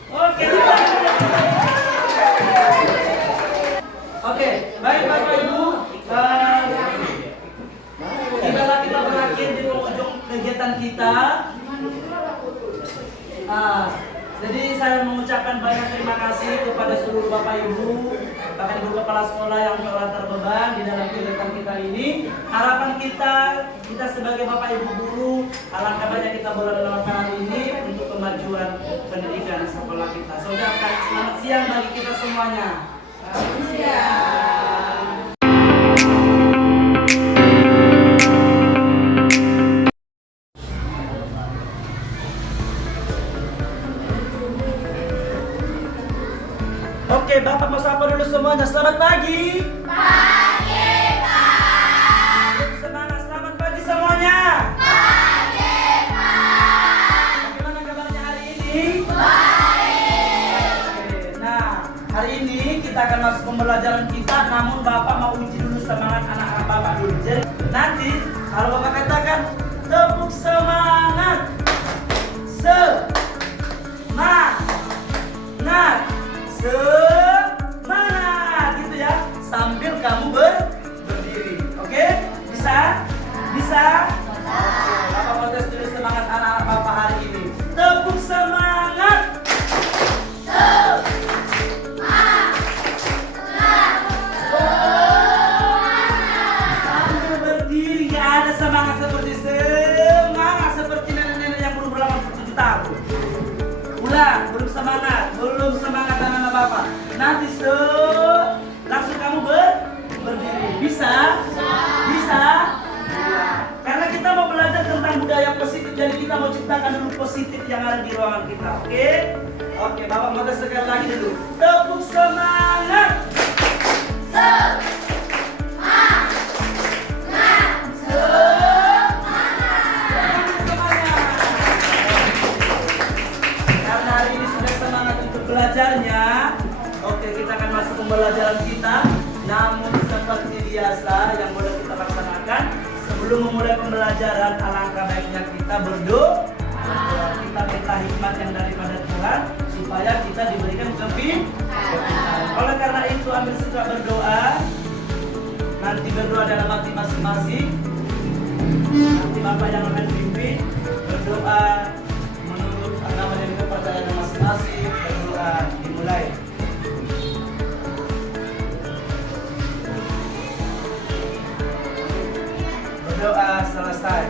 Oke. Oke, baik Bapak Ibu. Tidaklah kita berakhir di ujung kegiatan kita. Jadi saya mengucapkan banyak terima kasih kepada seluruh Bapak Ibu, bahkan Ibu Kepala Sekolah yang telah terbeban di dalam kegiatan kita ini. Harapan kita sebagai Bapak Ibu guru, alangkah banyak kita boleh melakukan hal ini untuk kemajuan pendidikan sekolah kita. Saya ucapkan selamat siang bagi kita semuanya. Selamat siang. Oke, Bapak mau sapa dulu semuanya. Selamat pagi. Pagi, Pak. Semangat, selamat pagi semuanya. Pagi, Pak. Bagaimana kabarnya hari ini? Baik. Oke, nah, hari ini kita akan masuk pembelajaran kita, namun Bapak mau uji dulu semangat anak-anak Bapak dulu. Jadi, nanti kalau Bapak katakan tepuk semangat. Semangat gitu ya, sambil kamu berdiri. Oke? Bisa? Oke, Bapak mau tes dulu semangat anak-anak Bapak hari ini. Tepuk semangat. Sambil berdiri, gak ada semangat seperti nenek-nenek yang belum berlawan 7 tahun. Ulang, belum semangat anak-anak Bapak. Nanti langsung kamu berdiri. Bisa? Karena kita mau belajar tentang budaya positif, jadi kita mau ciptakan dulu positif yang ada di ruangan kita. Oke, Bapak mau tes sekali lagi dulu. Tepuk semangat. Karena hari ini sudah semangat untuk belajarnya. Oke, kita akan masuk pembelajaran kita. Namun seperti biasa yang boleh kita laksanakan sebelum memulai pembelajaran, alangkah baiknya kita berdoa. Kita minta hikmat yang daripada Tuhan supaya kita diberikan kepintaran. Oleh karena itu ambil sikap berdoa. Nanti berdoa dalam hati masing-masing. Nanti Bapak yang akan pimpin berdoa menurut agama dan kepercayaan masing-masing. Berdoa dimulai. Berdoa selesai.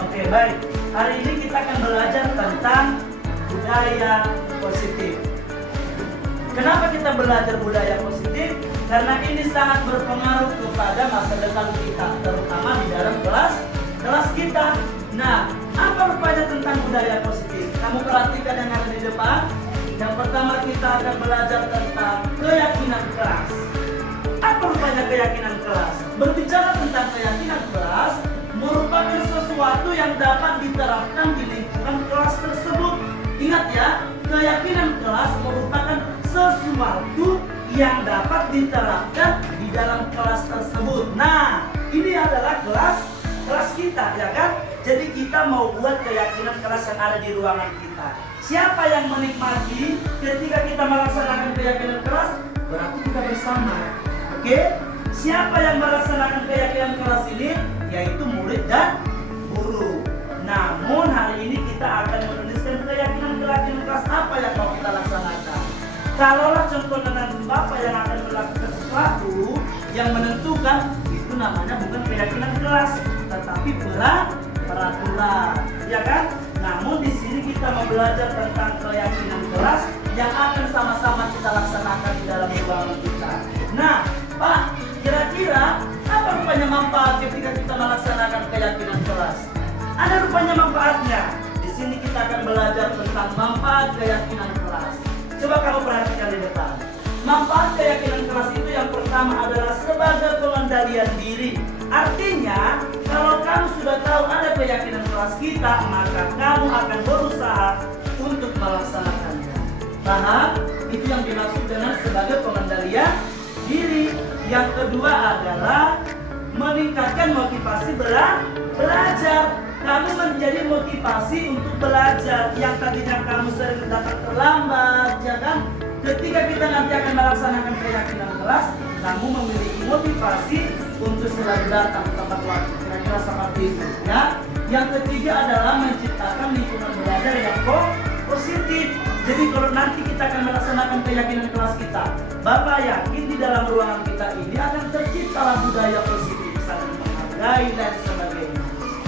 Oke, baik. Hari ini kita akan belajar tentang budaya positif. Kenapa kita belajar budaya positif? Karena ini sangat berpengaruh kepada masa depan kita, terutama di dalam kelas kita. Nah, apa rupanya tentang budaya positif? Kamu perhatikan yang ada di depan. Yang pertama kita akan belajar tentang keyakinan kelas. Apa rupanya keyakinan kelas? Berbicara tentang keyakinan kelas merupakan sesuatu yang dapat diterapkan di lingkungan kelas tersebut. Ingat ya, keyakinan kelas merupakan sesuatu yang dapat diterapkan di dalam kelas tersebut. Nah, ini adalah kelas kita, ya kan? Jadi kita mau buat keyakinan kelas yang ada di ruangan kita. Siapa yang menikmati ketika kita melaksanakan keyakinan kelas? Berarti kita bersama. Oke? Siapa yang melaksanakan keyakinan kelas ini? Yaitu murid dan guru. Nah, Namun hari ini kita akan menuliskan keyakinan kelas apa yang mau kita laksanakan. Kalaulah contoh dengan Bapak yang akan melakukan sesuatu yang menentukan, itu namanya bukan keyakinan kelas, tetapi peraturan, ya kan? Namun di sini kita mau belajar tentang keyakinan kelas yang akan sama-sama kita laksanakan di dalam ruangan kita. Nah, Pak, kira-kira apa rupanya manfaat ketika kita melaksanakan keyakinan kelas? Ada rupanya manfaatnya. Di sini kita akan belajar tentang manfaat keyakinan kelas. Coba kamu perhatikan di depan. Manfaat keyakinan kelas itu yang pertama adalah sebagai pengendalian diri. Artinya, kalau kamu sudah tahu ada keyakinan kelas kita, maka kamu akan berusaha untuk melaksanakannya. Paham? Itu yang dimaksud dengan sebagai pengendalian diri. Yang kedua adalah meningkatkan motivasi belajar. Kamu menjadi motivasi untuk belajar. Yang tadinya kamu sering datang terlambat, ya kan? Ketika kita nanti akan melaksanakan keyakinan kelas, kamu memiliki motivasi untuk selalu datang ke tempat waktu. Kira-kira seperti itu, ya. Yang ketiga adalah menciptakan lingkungan belajar yang positif. Jadi kalau nanti kita akan melaksanakan keyakinan kelas kita, Bapak yakin di dalam ruangan kita ini akan tercipta budaya positif, saling menghargai dan sebagainya.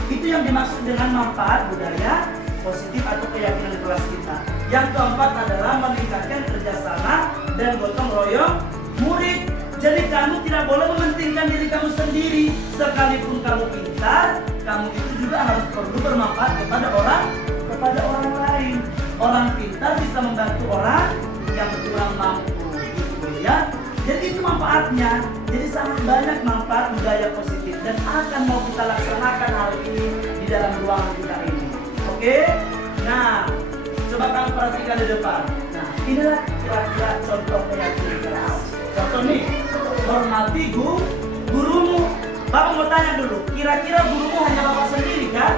Itu yang dimaksud dengan manfaat budaya positif atau keyakinan kelas kita. Yang keempat adalah meningkatkan kerjasama dan gotong royong murid. Jadi kamu tidak boleh mementingkan diri kamu sendiri. Sekalipun kamu pintar, kamu itu juga harus perlu bermanfaat kepada orang lain. Orang pintar bisa membantu orang yang kurang mampu, gitu ya. Jadi itu manfaatnya. Jadi sangat banyak manfaat budaya positif dan akan mau kita laksanakan hal ini di dalam ruangan kita ini. Oke? Nah, coba kamu perhatikan di depan. Nah, inilah kira-kira contoh keyakinan kelas. Contoh nih, hormati gurumu. Bapak mau tanya dulu, kira-kira gurumu hanya Bapak sendiri kan?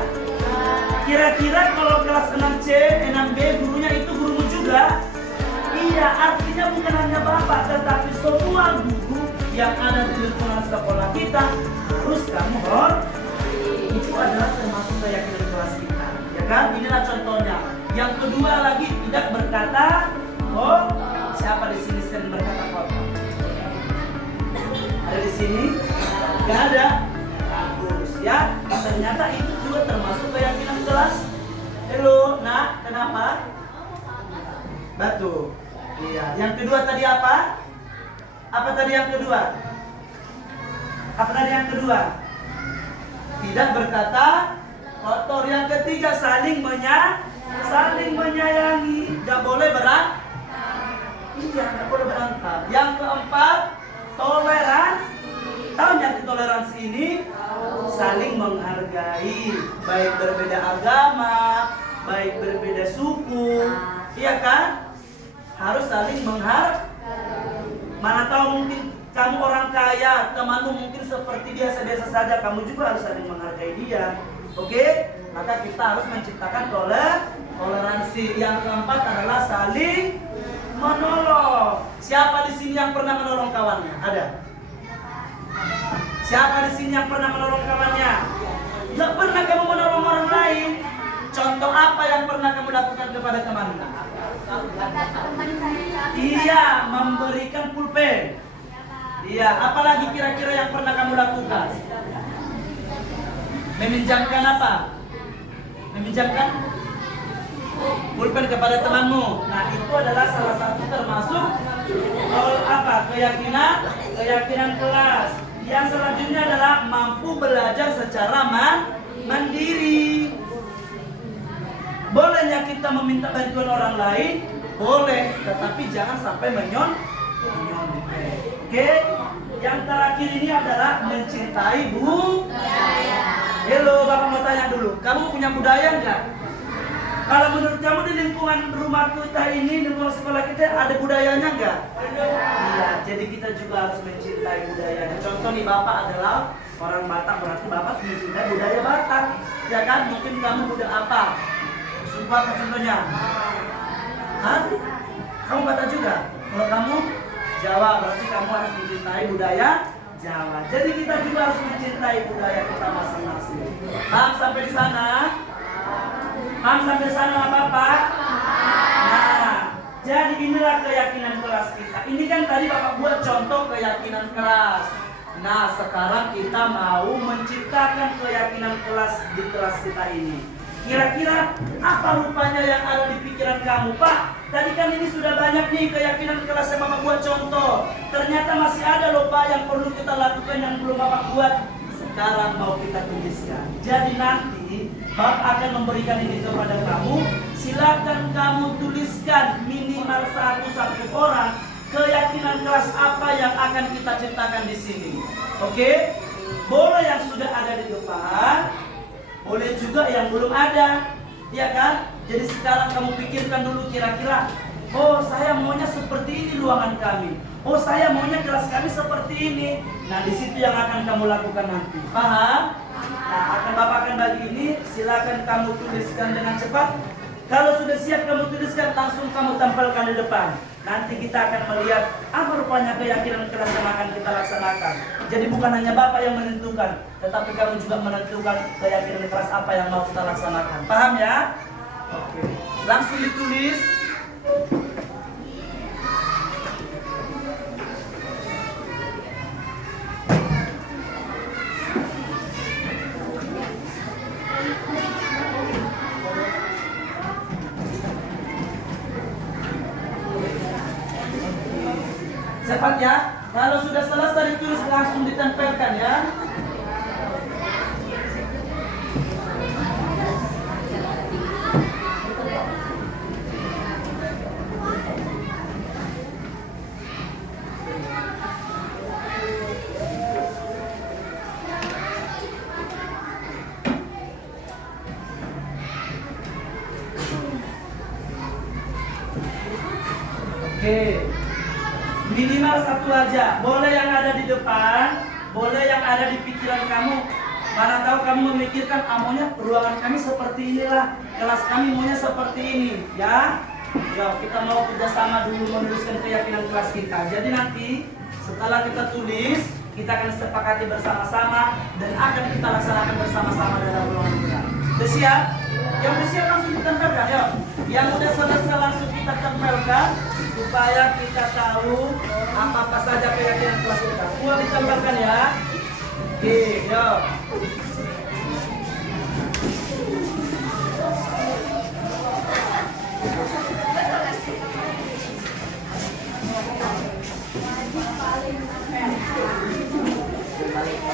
Kira-kira kalau kelas 6C, 6B gurunya itu gurumu juga? Iya, artinya bukan hanya Bapak, tetapi semua guru yang ada di lingkungan sekolah kita harus kamu hormati. Itu adalah termasuk keyakinan kelas kita, ya kan? Inilah contohnya. Yang kedua lagi, tidak berkata siapa di sini sering berkata kotor? Ada di sini? Gak ada? Bagus ya. Ternyata itu juga termasuk keyakinan kelas. Halo, nak, kenapa? Batu. Iya. Yang kedua tadi apa? Apa tadi yang kedua? Apa tadi yang kedua? Tidak berkata kotor. Yang ketiga saling menyayangi. Gak boleh berantem. Iya, gak boleh berantem. Yang keempat, toleransi. Tahu nggak toleransi ini? Saling menghargai, baik berbeda agama, baik berbeda suku, iya kan? Harus saling menghargai. Mana tahu mungkin kamu orang kaya, temanmu mungkin seperti biasa-biasa saja, kamu juga harus saling menghargai dia. Oke? Maka kita harus menciptakan toleransi. Yang keempat adalah saling menolong. Siapa di sini yang pernah menolong kawannya? Ada? Siapa di sini yang pernah menolong kawannya? Gak pernah kamu menolong orang lain. Contoh apa yang pernah kamu lakukan kepada temanmu? Iya, memberikan pulpen. Iya, apalagi kira-kira yang pernah kamu lakukan? Meminjamkan apa? Meminjamkan pulpen kepada temanmu. Nah, itu adalah salah satu termasuk keyakinan kelas. Yang selanjutnya adalah mampu belajar secara mandiri. Bolehnya kita meminta bantuan orang lain, boleh, tetapi jangan sampai menyontek. Oke? Yang terakhir ini adalah mencintai budaya. Halo, Bapak mau tanya dulu, kamu punya budaya enggak? Kalau menurut kamu di lingkungan rumah kita ini, di lingkungan sekolah kita ada budayanya enggak? Iya, jadi kita juga harus mencintai budayanya. Contoh nih, Bapak adalah orang Batak, berarti Bapak mencintai budaya Batak. Ya kan? Mungkin kamu budaya apa? Suku apa contohnya? Hah? Kamu Batak juga? Kalau kamu Jawa, berarti kamu harus mencintai budaya Jawa. Jadi kita juga harus mencintai budaya kita masing-masing. Paham sampai di sana? Paham sampai sana nggak Bapak? Nah, jadi inilah keyakinan kelas kita. Ini kan tadi Bapak buat contoh keyakinan kelas. Nah, sekarang kita mau menciptakan keyakinan kelas di kelas kita ini. Kira-kira apa rupanya yang ada di pikiran kamu, Pak? Tadi kan ini sudah banyak nih keyakinan kelas yang Bapak buat contoh. Ternyata masih ada loh Pak yang perlu kita lakukan yang belum Bapak buat. Sekarang mau kita tuliskan. Jadi nanti Bapak akan memberikan ini kepada kamu. Silakan kamu tuliskan minimal satu orang keyakinan kelas apa yang akan kita ciptakan di sini. Oke? Boleh yang sudah ada di depan, boleh juga yang belum ada, ya kan? Jadi sekarang kamu pikirkan dulu kira-kira, oh saya maunya seperti ini ruangan kami. Oh saya maunya kelas kami seperti ini. Nah di situ yang akan kamu lakukan nanti. Paham? Nah Bapak akan bagi ini, silakan kamu tuliskan dengan cepat. Kalau sudah siap kamu tuliskan, langsung kamu tempelkan di depan. Nanti kita akan melihat apa rupanya keyakinan kelas yang akan kita laksanakan. Jadi bukan hanya Bapak yang menentukan, tetapi kamu juga menentukan keyakinan kelas apa yang mau kita laksanakan. Paham ya? Oke. Langsung ditulis. Cepat ya. Kalau sudah selesai ditulis langsung ditempelkan ya. Oke. Minimal satu aja. Boleh yang ada di depan, boleh yang ada di pikiran kamu. Mana tahu kamu memikirkan, maunya ruangan kami seperti inilah, kelas kami maunya seperti ini, ya. Ya, kita mau kerjasama dulu menuliskan keyakinan kelas kita. Jadi nanti setelah kita tulis, kita akan sepakati bersama-sama dan akan kita laksanakan bersama-sama dalam ruangan kita. Udah siap? Yang udah siap langsung ditempelkan, ya. Yang udah selesai langsung kita tempelkan supaya kita tahu apa saja keyakinan kelas kita. Semua ditempelkan ya. Oke, yuk.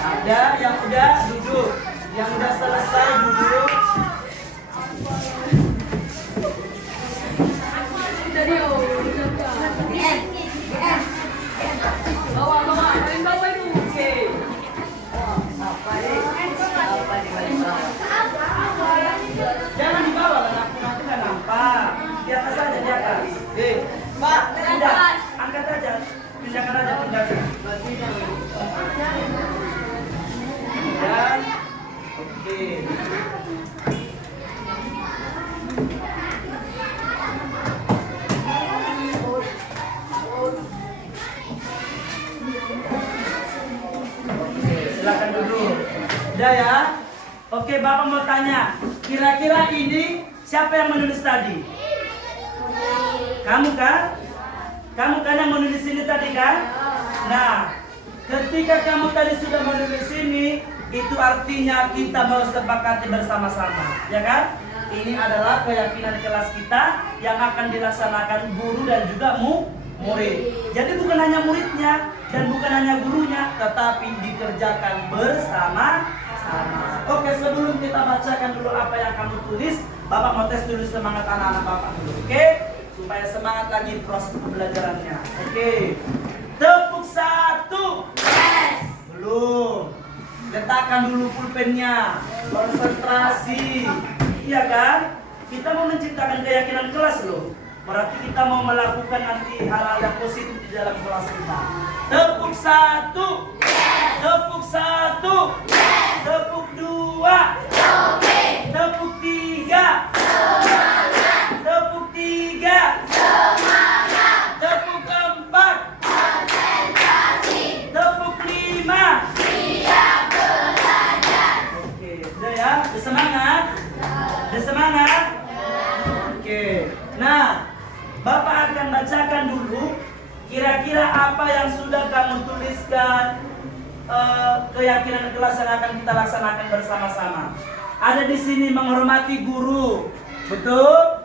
Ada yang udah duduk, yang udah selesai duduk. Jangan di bawah, nanti nggak nampak. Di atas aja, di atas. Pak, udah, angkat aja, pindahkan aja, pindahkan. Dan, oke. Silakan duduk. Udah ya? Oke, Bapak mau tanya. Kira-kira ini siapa yang menulis tadi? Kamu kan? Kamu kan yang menulis ini tadi kan? Nah, ketika kamu tadi sudah menulis ini, itu artinya kita mau sepakati bersama-sama, ya kan? Ini adalah keyakinan kelas kita yang akan dilaksanakan guru dan juga murid. Jadi bukan hanya muridnya dan bukan hanya gurunya, tetapi dikerjakan bersama-sama. Oke, sebelum kita bacakan dulu apa yang kamu tulis, Bapak mau tes dulu semangat anak-anak Bapak dulu, oke? Supaya semangat lagi proses pembelajarannya. Oke. Tepuk satu. Yes. Belum. Letakkan dulu pulpennya. Konsentrasi. Iya kan? Kita mau menciptakan keyakinan kelas loh. Berarti kita mau melakukan nanti hal-hal yang positif di dalam kelas kita. Tepuk satu. Yes. Tepuk satu. Yes. Tepuk dua. Okay. Tepuk tiga. Semangat. Tepuk tiga. Semangat. Tepuk keempat. Konsentrasi. Tepuk lima. Siap belajar. Oke, udah ya, udah semangat. Udah semangat. Nah, Bapak akan bacakan dulu kira-kira apa yang sudah kamu tuliskan, keyakinan kelas yang akan kita laksanakan bersama-sama. Ada di sini menghormati guru, betul?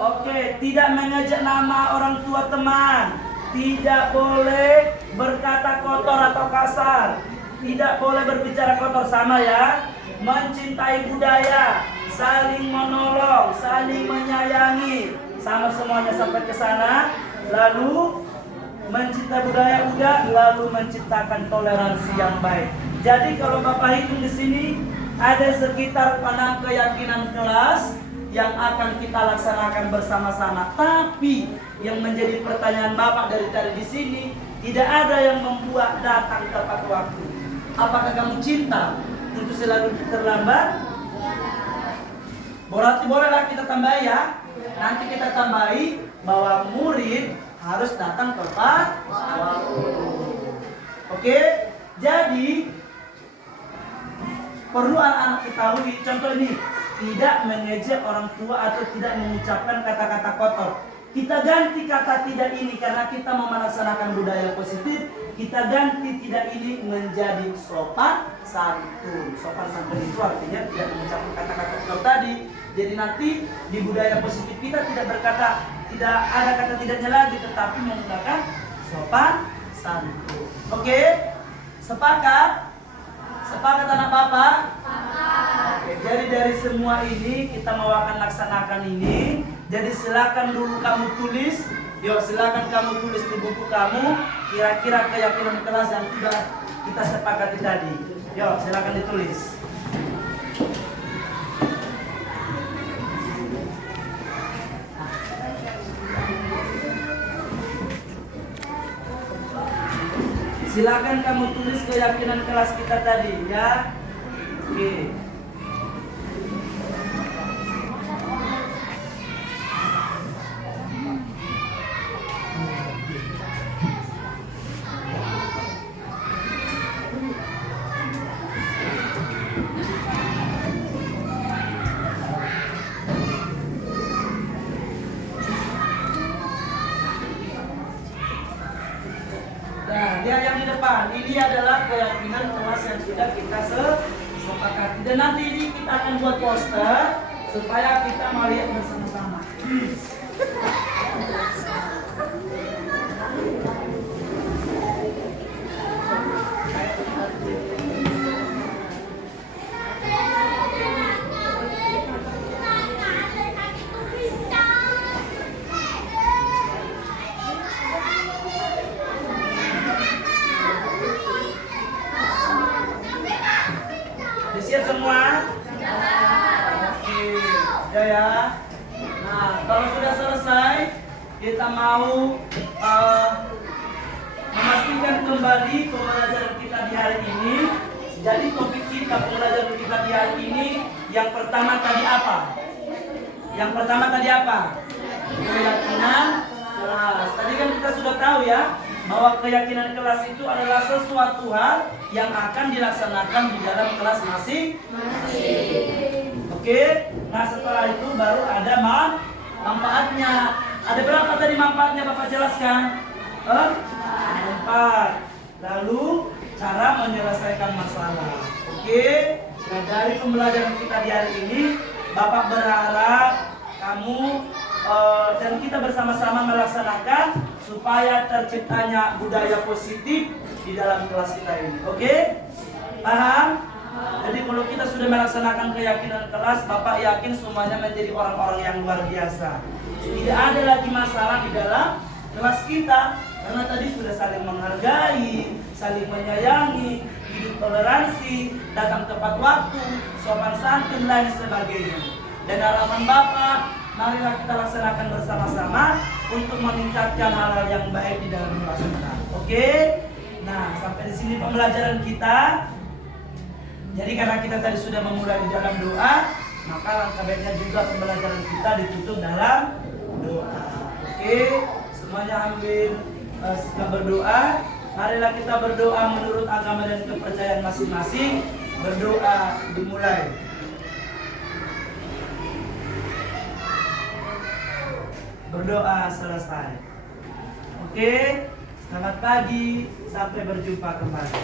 Oke, tidak mengejek nama orang tua teman, tidak boleh berkata kotor atau kasar, tidak boleh berbicara kotor, sama ya. Mencintai budaya, saling menolong, saling menyayangi, sama semuanya sampai ke sana. Lalu mencintai budaya udah, lalu menciptakan toleransi yang baik. Jadi kalau Bapak hitung di sini ada sekitar 6 keyakinan kelas yang akan kita laksanakan bersama-sama. Tapi yang menjadi pertanyaan Bapak dari tadi di sini, tidak ada yang membuat datang tepat waktu. Apakah kamu cinta untuk selalu terlambat? Berarti bolehlah kita tambah ya. Nanti kita tambahi bahwa murid harus datang tepat waktu. Oke? Jadi perlu anak-anak ketahui, contoh ini, tidak mengejek orang tua atau tidak mengucapkan kata-kata kotor. Kita ganti kata tidak ini karena kita mau melaksanakan budaya positif. Kita ganti tidak ini menjadi sopan santun. Sopan santun itu artinya tidak mengucapkan kata-kata kotor tadi. Jadi nanti di budaya positif kita tidak berkata, tidak ada kata tidaknya lagi, tetapi menggunakan sopan santun. Oke? Sepakat? Sepakat anak Bapak? Oke, jadi dari semua ini kita mau akan laksanakan ini. Jadi silakan dulu kamu tulis. Yuk silakan kamu tulis di buku kamu kira-kira keyakinan kelas yang sudah kita sepakati tadi. Yuk silakan ditulis. Silakan kamu tulis keyakinan kelas kita tadi ya. Oke. Nah, lihat yang di depan. Ini adalah keyakinan kelas yang sudah kita sepakati. Dan nanti ini kita akan buat poster supaya kita melihat bersama-sama. Siap semua? Oke, sudah ya. Nah, kalau sudah selesai, kita mau memastikan kembali pembelajaran kita di hari ini. Jadi topik kita pembelajaran kita di hari ini, yang pertama tadi apa? Yang pertama tadi apa? Keyakinan kelas. Tadi kan kita sudah tahu ya, bahwa keyakinan kelas itu adalah sesuatu hal yang akan dilaksanakan di dalam kelas masing-masing. Oke, nah setelah itu baru ada manfaatnya. Ada berapa tadi manfaatnya Bapak jelaskan? 4. Lalu cara menyelesaikan masalah. Oke, nah dari pembelajaran kita di hari ini, Bapak berharap kamu dan kita bersama-sama melaksanakan supaya terciptanya budaya positif di dalam kelas kita ini. Oke? Paham? Jadi kalau kita sudah melaksanakan keyakinan kelas, Bapak yakin semuanya menjadi orang-orang yang luar biasa. Tidak ada lagi masalah di dalam kelas kita karena tadi sudah saling menghargai, saling menyayangi, hidup toleransi, datang tepat waktu, sopan santun lain sebagainya. Dan harapan Bapak, marilah kita laksanakan bersama-sama untuk meningkatkan hal-hal yang baik di dalam kelas kita. Oke? Nah, sampai di sini pembelajaran kita. Jadi karena kita tadi sudah memulai di dalam doa, maka langkah baiknya juga pembelajaran kita ditutup dalam doa. Oke? Semuanya ambil sikap berdoa. Marilah kita berdoa menurut agama dan kepercayaan masing-masing. Berdoa dimulai. Berdoa selesai. Oke, selamat pagi, sampai berjumpa kembali.